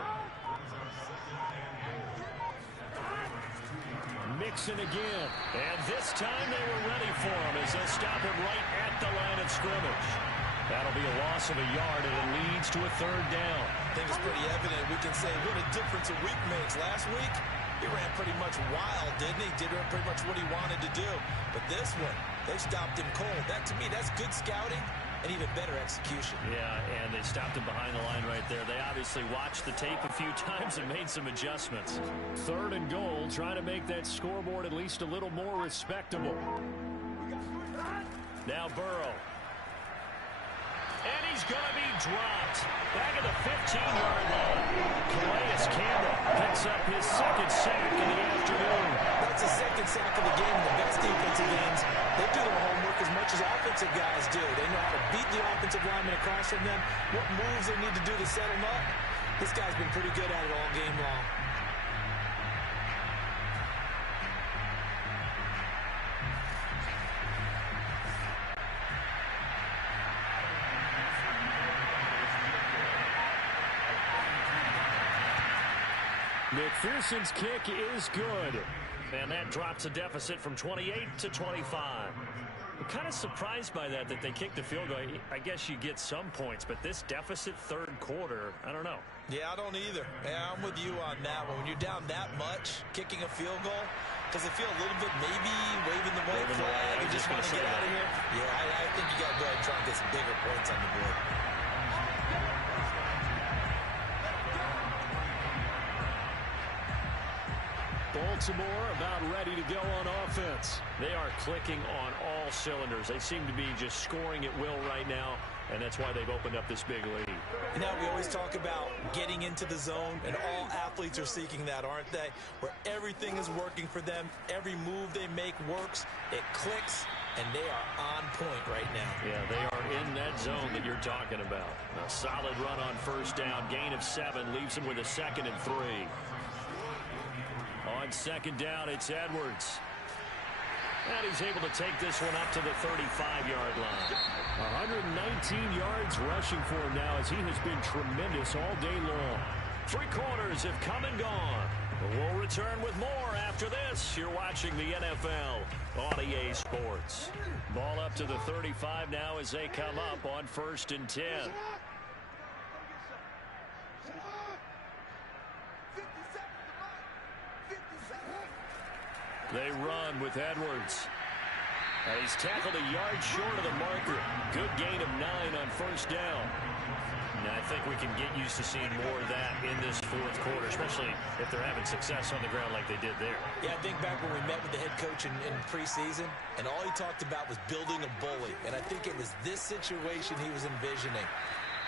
Mixon again. And this time they were ready for him as they'll stop him right at the line of scrimmage. That'll be a loss of a yard, and it leads to a 3rd down. I think it's pretty evident. We can say what a difference a week makes. Last week, he ran pretty much wild, didn't he? Did pretty much what he wanted to do. But this one, they stopped him cold. That, to me, that's good scouting and even better execution. Yeah, and they stopped him behind the line right there. They obviously watched the tape a few times and made some adjustments. 3rd and goal, trying to make that scoreboard at least a little more respectable. Now Burrow. And he's going to be dropped. Back at the 15-yard line. Calais Campbell picks up his 2nd sack in the afternoon. That's the 2nd sack of the game. The best defensive ends, they do their homework as much as offensive guys do. They know how to beat the offensive lineman across from them, what moves they need to do to set them up. This guy's been pretty good at it all game long. McPherson's kick is good. And that drops a deficit from 28 to 25. I'm kind of surprised by that they kicked the field goal. I guess you get some points, but this deficit third quarter, I don't know. Yeah, I don't either. Yeah, I'm with you on that one. When you're down that much, kicking a field goal, does it feel a little bit maybe waving the white flag and just want to get out of here? Yeah, I think you got to go ahead and try and get some bigger points on the board. Baltimore about ready to go on offense. They are clicking on all cylinders. They seem to be just scoring at will right now, and that's why they've opened up this big lead. You know, we always talk about getting into the zone, and all athletes are seeking that, aren't they? Where everything is working for them, every move they make works, it clicks, and they are on point right now. Yeah, they are in that zone that you're talking about. A solid run on first down, gain of 7, leaves them with a 2nd and 3. On second down, it's Edwards. And he's able to take this one up to the 35-yard line. 119 yards rushing for him now as he has been tremendous all day long. 3 quarters have come and gone. We'll return with more after this. You're watching the NFL on EA Sports. Ball up to the 35 now as they come up on 1st and 10. They run with Edwards. He's tackled a yard short of the marker. Good gain of 9 on first down. Now, I think we can get used to seeing more of that in this fourth quarter, especially if they're having success on the ground like they did there. Yeah, I think back when we met with the head coach in preseason, and all he talked about was building a bully. And I think it was this situation he was envisioning.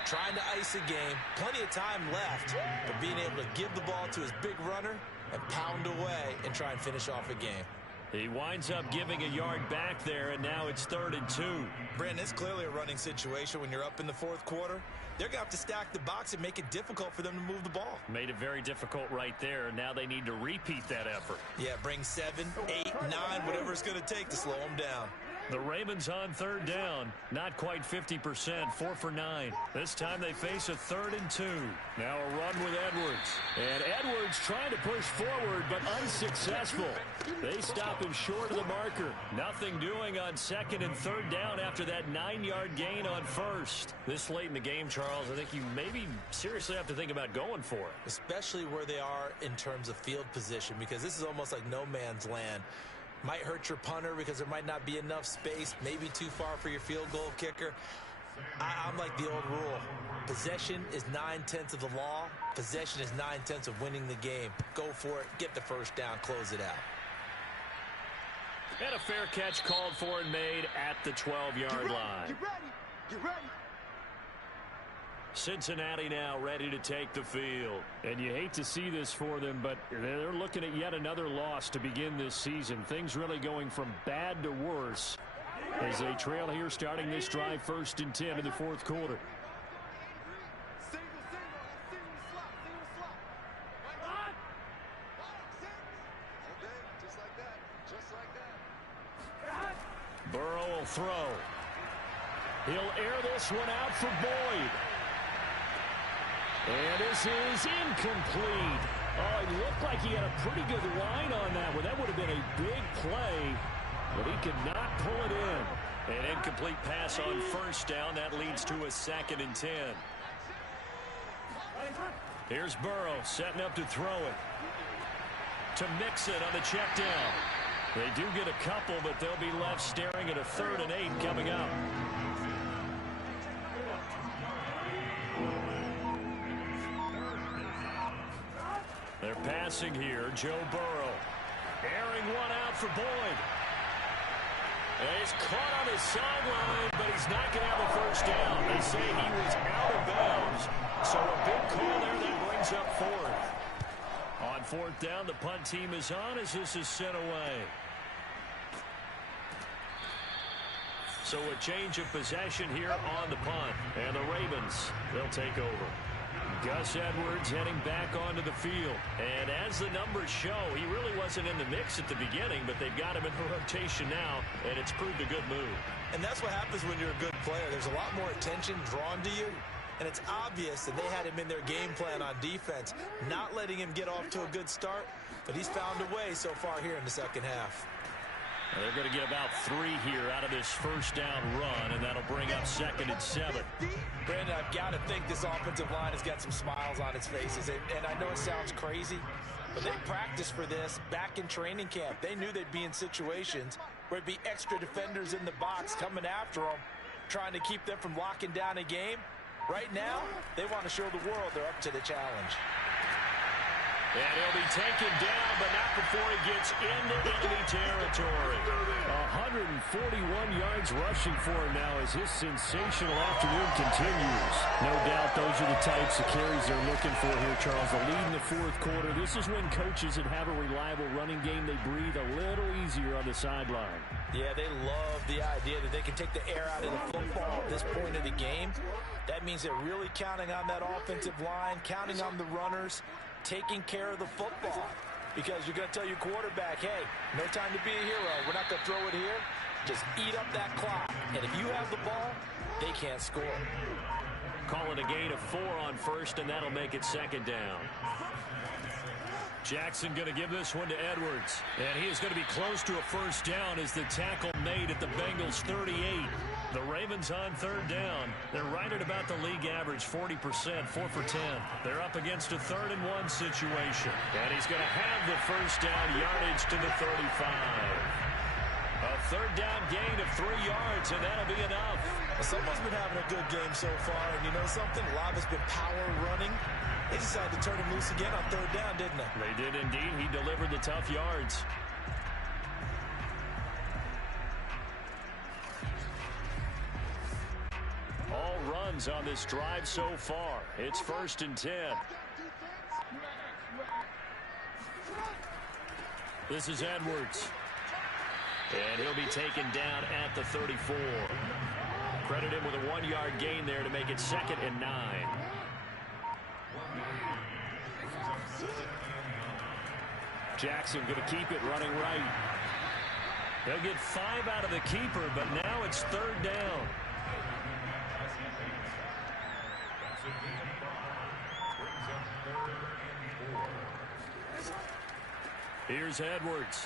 Trying to ice a game, plenty of time left, but being able to give the ball to his big runner and pound away and try and finish off a game. He winds up giving a yard back there, and now it's 3rd and 2. Brandon, it's clearly a running situation when you're up in the fourth quarter. They're going to have to stack the box and make it difficult for them to move the ball. Made it very difficult right there. Now they need to repeat that effort. Yeah, bring 7, 8, 9, whatever it's going to take to slow them down. The Ravens on 3rd down. Not quite 50%, 4 for 9. This time they face a 3rd and 2. Now a run with Edwards. And Edwards trying to push forward, but unsuccessful. They stop him short of the marker. Nothing doing on 2nd and 3rd down after that 9-yard gain on 1st. This late in the game, Charles, I think you maybe seriously have to think about going for it. Especially where they are in terms of field position, because this is almost like no man's land. Might hurt your punter because there might not be enough space, maybe too far for your field goal kicker. I'm like the old rule. Possession is 9/10 of the law. Possession is 9/10 of winning the game. Go for it, get the first down, close it out. And a fair catch called for and made at the 12-yard line. Get ready, get ready. Cincinnati now ready to take the field. And you hate to see this for them, but they're looking at yet another loss to begin this season. Things really going from bad to worse as they trail here starting this drive 1st and 10 in the fourth quarter. Single slot. Okay, just like that. Burrow will throw. He'll air this one out for Boyd. And this is incomplete. Oh, it looked like he had a pretty good line on that one. That would have been a big play, but he could not pull it in. An incomplete pass on first down. That leads to a 2nd and 10. Here's Burrow setting up to throw it. To mix it on the check down. They do get a couple, but they'll be left staring at a 3rd and 8 coming up. They're passing here. Joe Burrow. Airing one out for Boyd. And he's caught on his sideline, but he's not going to have a first down. They say he was out of bounds. So a big call there that brings up 4th. On 4th down, the punt team is on as this is sent away. So a change of possession here on the punt. And the Ravens, they'll take over. Gus Edwards heading back onto the field. And as the numbers show, he really wasn't in the mix at the beginning, but they've got him in the rotation now, and it's proved a good move. And that's what happens when you're a good player. There's a lot more attention drawn to you, and it's obvious that they had him in their game plan on defense, not letting him get off to a good start, but he's found a way so far here in the second half. And they're going to get about 3 here out of this first down run, and that'll bring up 2nd and 7. Brandon, I've got to think this offensive line has got some smiles on its faces. And I know it sounds crazy, but they practiced for this back in training camp. They knew they'd be in situations where it'd be extra defenders in the box coming after them, trying to keep them from locking down a game. Right now, they want to show the world they're up to the challenge. And he'll be taken down, but not before he gets into enemy territory. 141 yards rushing for him now as his sensational afternoon continues. No doubt those are the types of carries they're looking for here, Charles. The lead in the 4th quarter. This is when coaches that have a reliable running game, they breathe a little easier on the sideline. Yeah, they love the idea that they can take the air out of the football at this point of the game. That means they're really counting on that offensive line, counting on the runners, taking care of the football, because you're going to tell your quarterback, hey, no time to be a hero. We're not going to throw it here. Just eat up that clock. And if you have the ball, they can't score. Call it a gain of 4 on first, and that'll make it 2nd down. Jackson going to give this one to Edwards. And he is going to be close to a first down as the tackle made at the Bengals 38. The Ravens on 3rd down. They're right at about the league average, 40%, 4 for 10. They're up against a 3rd and 1 situation. And he's going to have the first down, yardage to the 35. A 3rd down gain of 3 yards, and that'll be enough. Well, someone's been having a good game so far, and you know something? A lot of it's been power running. They decided to turn him loose again on 3rd down, didn't they? They did indeed. He delivered the tough yards. All runs on this drive so far. It's 1st and 10. This is Edwards. And he'll be taken down at the 34. Credit him with a 1-yard gain there to make it 2nd and 9. Jackson going to keep it running right. They'll get 5 out of the keeper, but now it's 3rd down. Here's Edwards.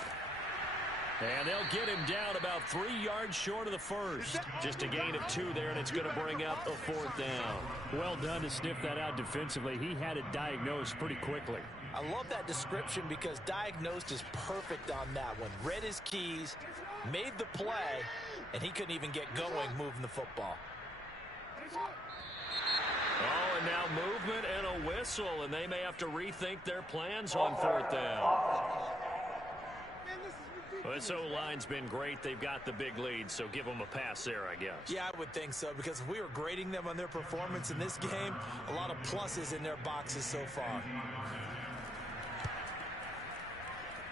And they'll get him down about 3 yards short of the first. Just a gain of 2 there, and it's going to bring up a 4th down. Well done to sniff that out defensively. He had it diagnosed pretty quickly. I love that description because diagnosed is perfect on that one. Read his keys, made the play, and he couldn't even get going moving the football. Oh, and now movement and a whistle, and they may have to rethink their plans on 4th down. Well, this O-line's been great. They've got the big lead, so give them a pass there, I guess. Yeah, I would think so, because if we were grading them on their performance in this game, a lot of pluses in their boxes so far.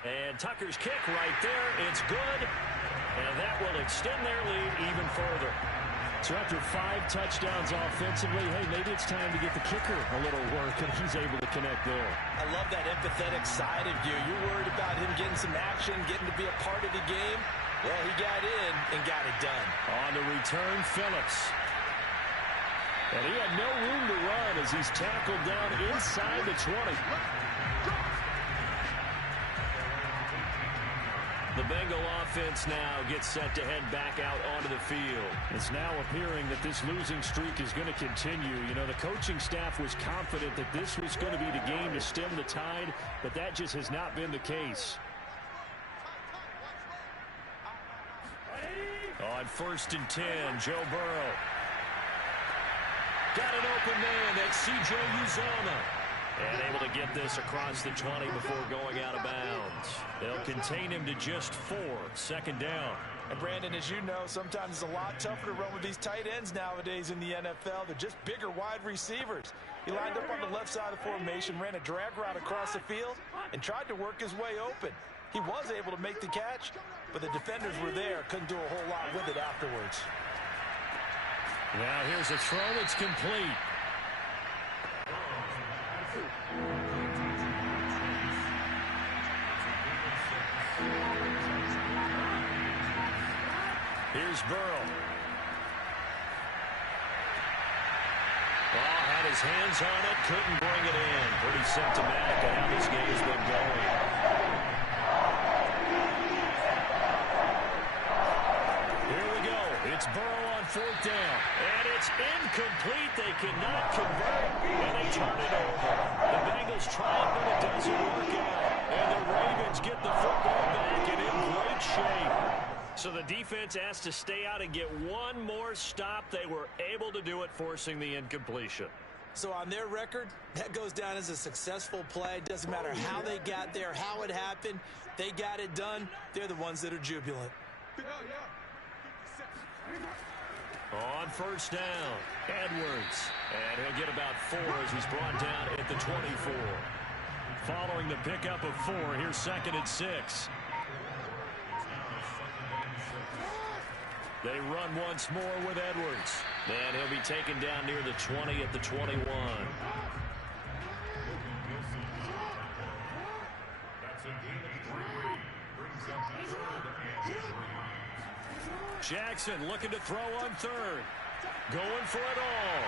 And Tucker's kick right there. It's good. And that will extend their lead even further. So after 5 touchdowns offensively, hey, maybe it's time to get the kicker a little work, and he's able to connect there. I love that empathetic side of you. You're worried about him getting some action, getting to be a part of the game. Well, he got in and got it done. On the return, Phillips. And he had no room to run as he's tackled down inside the 20. The Bengal offense now gets set to head back out onto the field. It's now appearing that this losing streak is going to continue. You know, the coaching staff was confident that this was going to be the game to stem the tide, but that just has not been the case. On 1st and 10, Joe Burrow. Got an open man. That's C.J. Uzomah. And able to get this across the 20 before going out of bounds. They'll contain him to just 4. 2nd down. And Brandon, as you know, sometimes it's a lot tougher to run with these tight ends nowadays in the NFL. They're just bigger wide receivers. He lined up on the left side of the formation, ran a drag route across the field, and tried to work his way open. He was able to make the catch, but the defenders were there, couldn't do a whole lot with it afterwards. Now here's a throw that's complete. Here's Burrow. Well, had his hands on it, couldn't bring it in. Pretty symptomatic of how this game's been going. It's Burrow on 4th down. And it's incomplete. They cannot convert, and they turn it over. The Bengals try it, but it doesn't work out. And the Ravens get the football back and in great shape. So the defense asked to stay out and get one more stop. They were able to do it, forcing the incompletion. So on their record, that goes down as a successful play. It doesn't matter how they got there, how it happened. They got it done. They're the ones that are jubilant. On 1st down, Edwards. And he'll get about 4 as he's brought down at the 24. Following the pickup of 4, here's 2nd and 6. They run once more with Edwards. And he'll be taken down near the 20 at the 21. Jackson looking to throw on 3rd. Going for it all.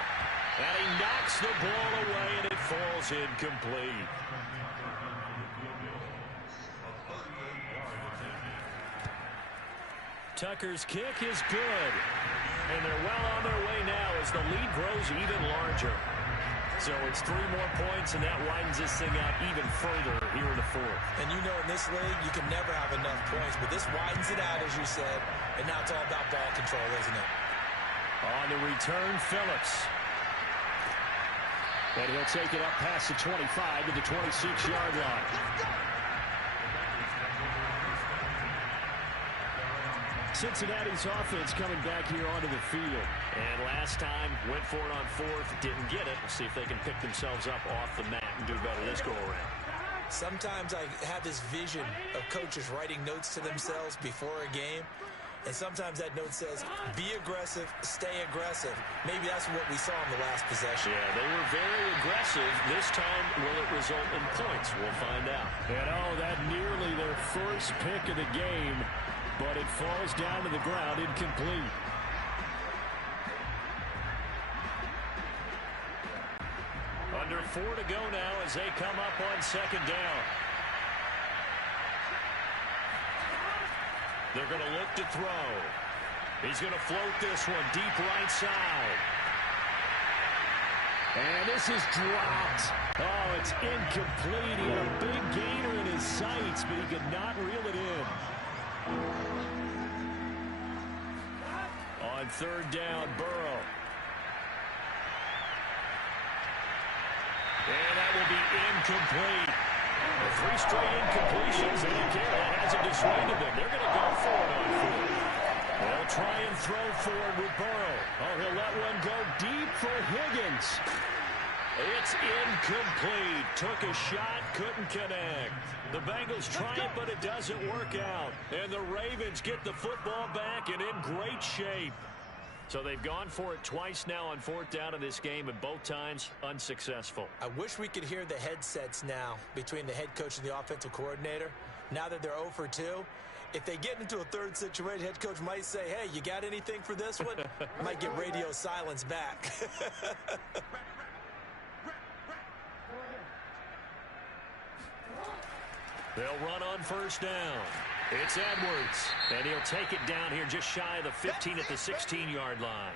And he knocks the ball away, and it falls incomplete. Tucker's kick is good. And they're well on their way now as the lead grows even larger. So it's 3 more points, and that widens this thing out even further here in the 4th. And you know in this league, you can never have enough points, but this widens it out, as you said, and now it's all about ball control, isn't it? On the return, Phillips. And he'll take it up past the 25 to the 26-yard line. Cincinnati's offense coming back here onto the field. And last time, went for it on 4th, didn't get it. We'll see if they can pick themselves up off the mat and do better this go-around. Sometimes I have this vision of coaches writing notes to themselves before a game, and sometimes that note says, be aggressive, stay aggressive. Maybe that's what we saw in the last possession. Yeah, they were very aggressive. This time, will it result in points? We'll find out. And that nearly their first pick of the game, but it falls down to the ground incomplete. Under 4 to go now as they come up on 2nd down. They're going to look to throw. He's going to float this one deep right side. And this is dropped. Oh, it's incomplete. He had a big gainer in his sights, but he could not reel it in. On 3rd down, Burrow. And that will be incomplete. 3 straight incompletions. They don't care. That hasn't dissuaded them. They're going to go for it on 4th. They'll try and throw forward with Burrow. Oh, he'll let one go deep for Higgins. It's incomplete. Took a shot, couldn't connect. The Bengals try it, but it doesn't work out. And the Ravens get the football back and in great shape. So they've gone for it twice now on 4th down in this game, and both times unsuccessful. I wish we could hear the headsets now between the head coach and the offensive coordinator. Now that they're 0 for 2, if they get into a 3rd situation, head coach might say, hey, you got anything for this one? Might get radio silence back. They'll run on 1st down. It's Edwards, and he'll take it down here just shy of the 15 at the 16-yard line.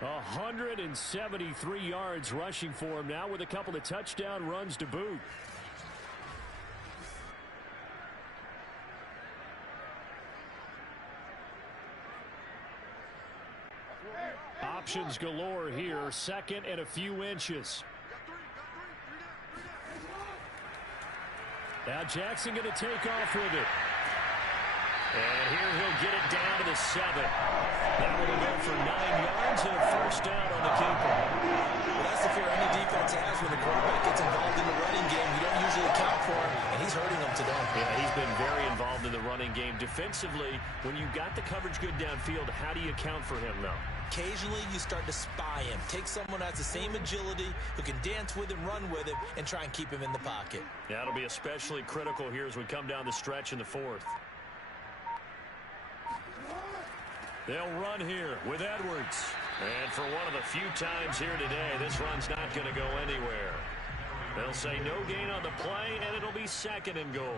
173 yards rushing for him now with a couple of touchdown runs to boot. Options galore here. 2nd and a few inches. Now Jackson going to take off with it. And here he'll get it down to the 7. That will go for 9 yards and a 1st down on the keeper. Well, that's the fear any defense has when the quarterback gets involved in the running game. You don't usually account for him, and he's hurting them today. Yeah, he's been very involved in the running game. Defensively, when you got the coverage good downfield, how do you account for him, though? Occasionally, you start to spy him. Take someone who has the same agility, who can dance with him, run with him, and try and keep him in the pocket. Yeah, that'll be especially critical here as we come down the stretch in the 4th. They'll run here with Edwards. And for one of the few times here today, this run's not going to go anywhere. They'll say no gain on the play, and it'll be 2nd and goal.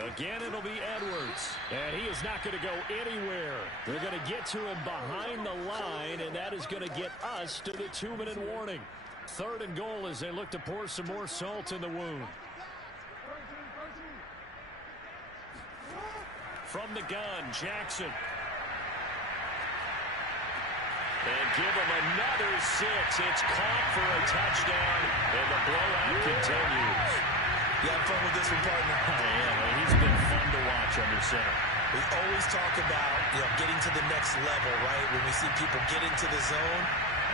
Again, it'll be Edwards. And he is not going to go anywhere. They're going to get to him behind the line, and that is going to get us to the 2-minute warning. 3rd and goal as they look to pour some more salt in the wound. From the gun, Jackson. And give him another 6. It's caught for a touchdown, and the blowout continues. You having fun with this one, partner? Yeah, he's been fun to watch under center. We always talk about, getting to the next level, right? When we see people get into the zone,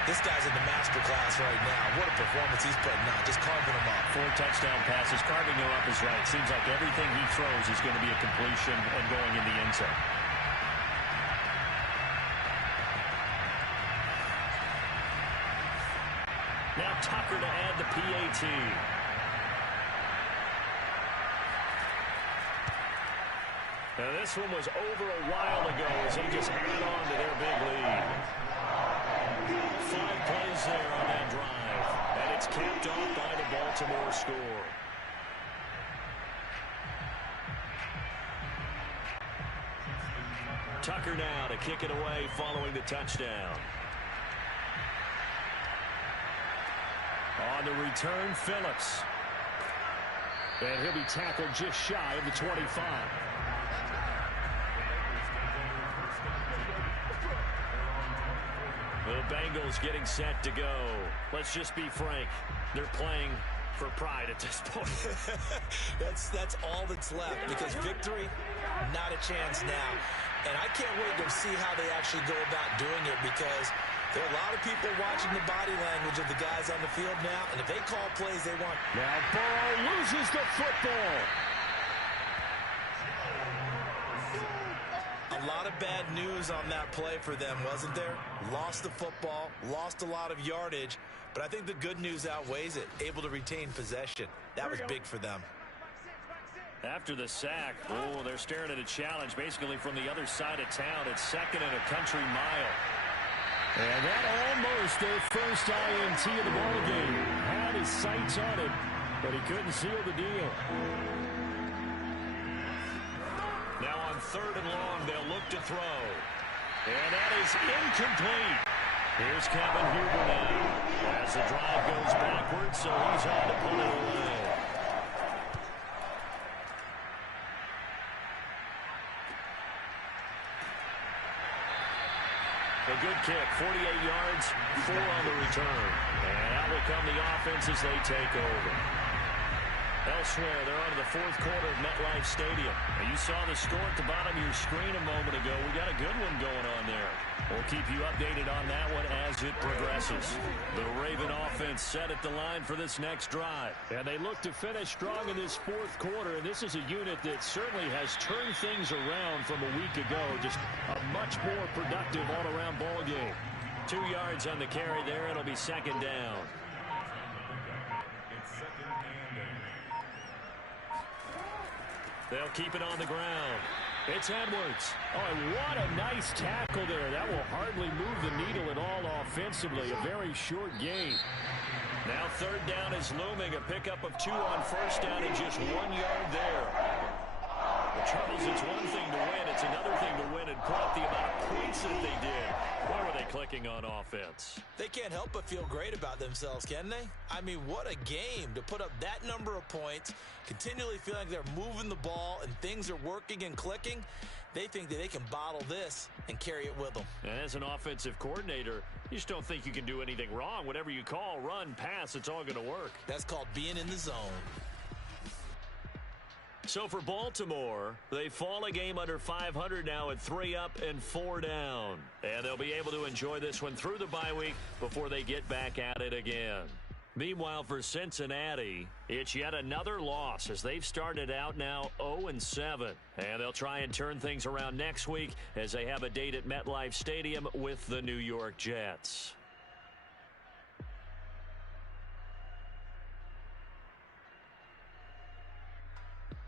this guy's in the master class right now. What a performance he's putting on, just carving them up. 4 touchdown passes, carving them up is right. Seems like everything he throws is going to be a completion and going in the end zone. Now Tucker to add the PAT. Now this one was over a while ago as they just add on to their big lead. 5 plays there on that drive. And it's capped off by the Baltimore score. Tucker now to kick it away following the touchdown. On the return, Phillips. And he'll be tackled just shy of the 25. The Bengals getting set to go. Let's just be frank. They're playing for pride at this point. That's all that's left, because victory, not a chance now. And I can't wait to see how they actually go about doing it, because there are a lot of people watching the body language of the guys on the field now, and if they call plays they want. Now Burrow loses the football. A lot of bad news on that play for them, wasn't there? Lost the football, lost a lot of yardage, but I think the good news outweighs it. Able to retain possession. That was big for them. After the sack, they're staring at a challenge basically from the other side of town. It's 2nd and a country mile. And that almost their first INT of the ballgame. Had his sights on it, but he couldn't seal the deal. Now on 3rd and long, they'll look to throw. And that is incomplete. Here's Kevin Huber now. As the drive goes backwards, so he's on to pull it away. A good kick, 48 yards, 4 on the return. And out will come the offense as they take over. Elsewhere, they're on to the 4th quarter of MetLife Stadium. Now, you saw the score at the bottom of your screen a moment ago. We got a good one going on there. We'll keep you updated on that one as it progresses. The Raven offense set at the line for this next drive. And they look to finish strong in this 4th quarter. And this is a unit that certainly has turned things around from a week ago. Just a much more productive all-around ball game. 2 yards on the carry there. It'll be 2nd down. They'll keep it on the ground. It's Edwards. Oh, and what a nice tackle there. That will hardly move the needle at all offensively. A very short gain. Now 3rd down is looming. A pickup of 2 on 1st down and just 1 yard there. The trouble is, it's one thing to win. It's another thing to win and put up the amount of points that they did. Where were they clicking on offense? They can't help but feel great about themselves, can they? I mean, what a game to put up that number of points, continually feeling like they're moving the ball and things are working and clicking. They think that they can bottle this and carry it with them. And as an offensive coordinator, you just don't think you can do anything wrong. Whatever you call, run, pass, it's all going to work. That's called being in the zone. So for Baltimore, they fall a game under 500 now at 3 up and 4 down. And they'll be able to enjoy this one through the bye week before they get back at it again. Meanwhile, for Cincinnati, it's yet another loss as they've started out now 0-7. And they'll try and turn things around next week as they have a date at MetLife Stadium with the New York Jets.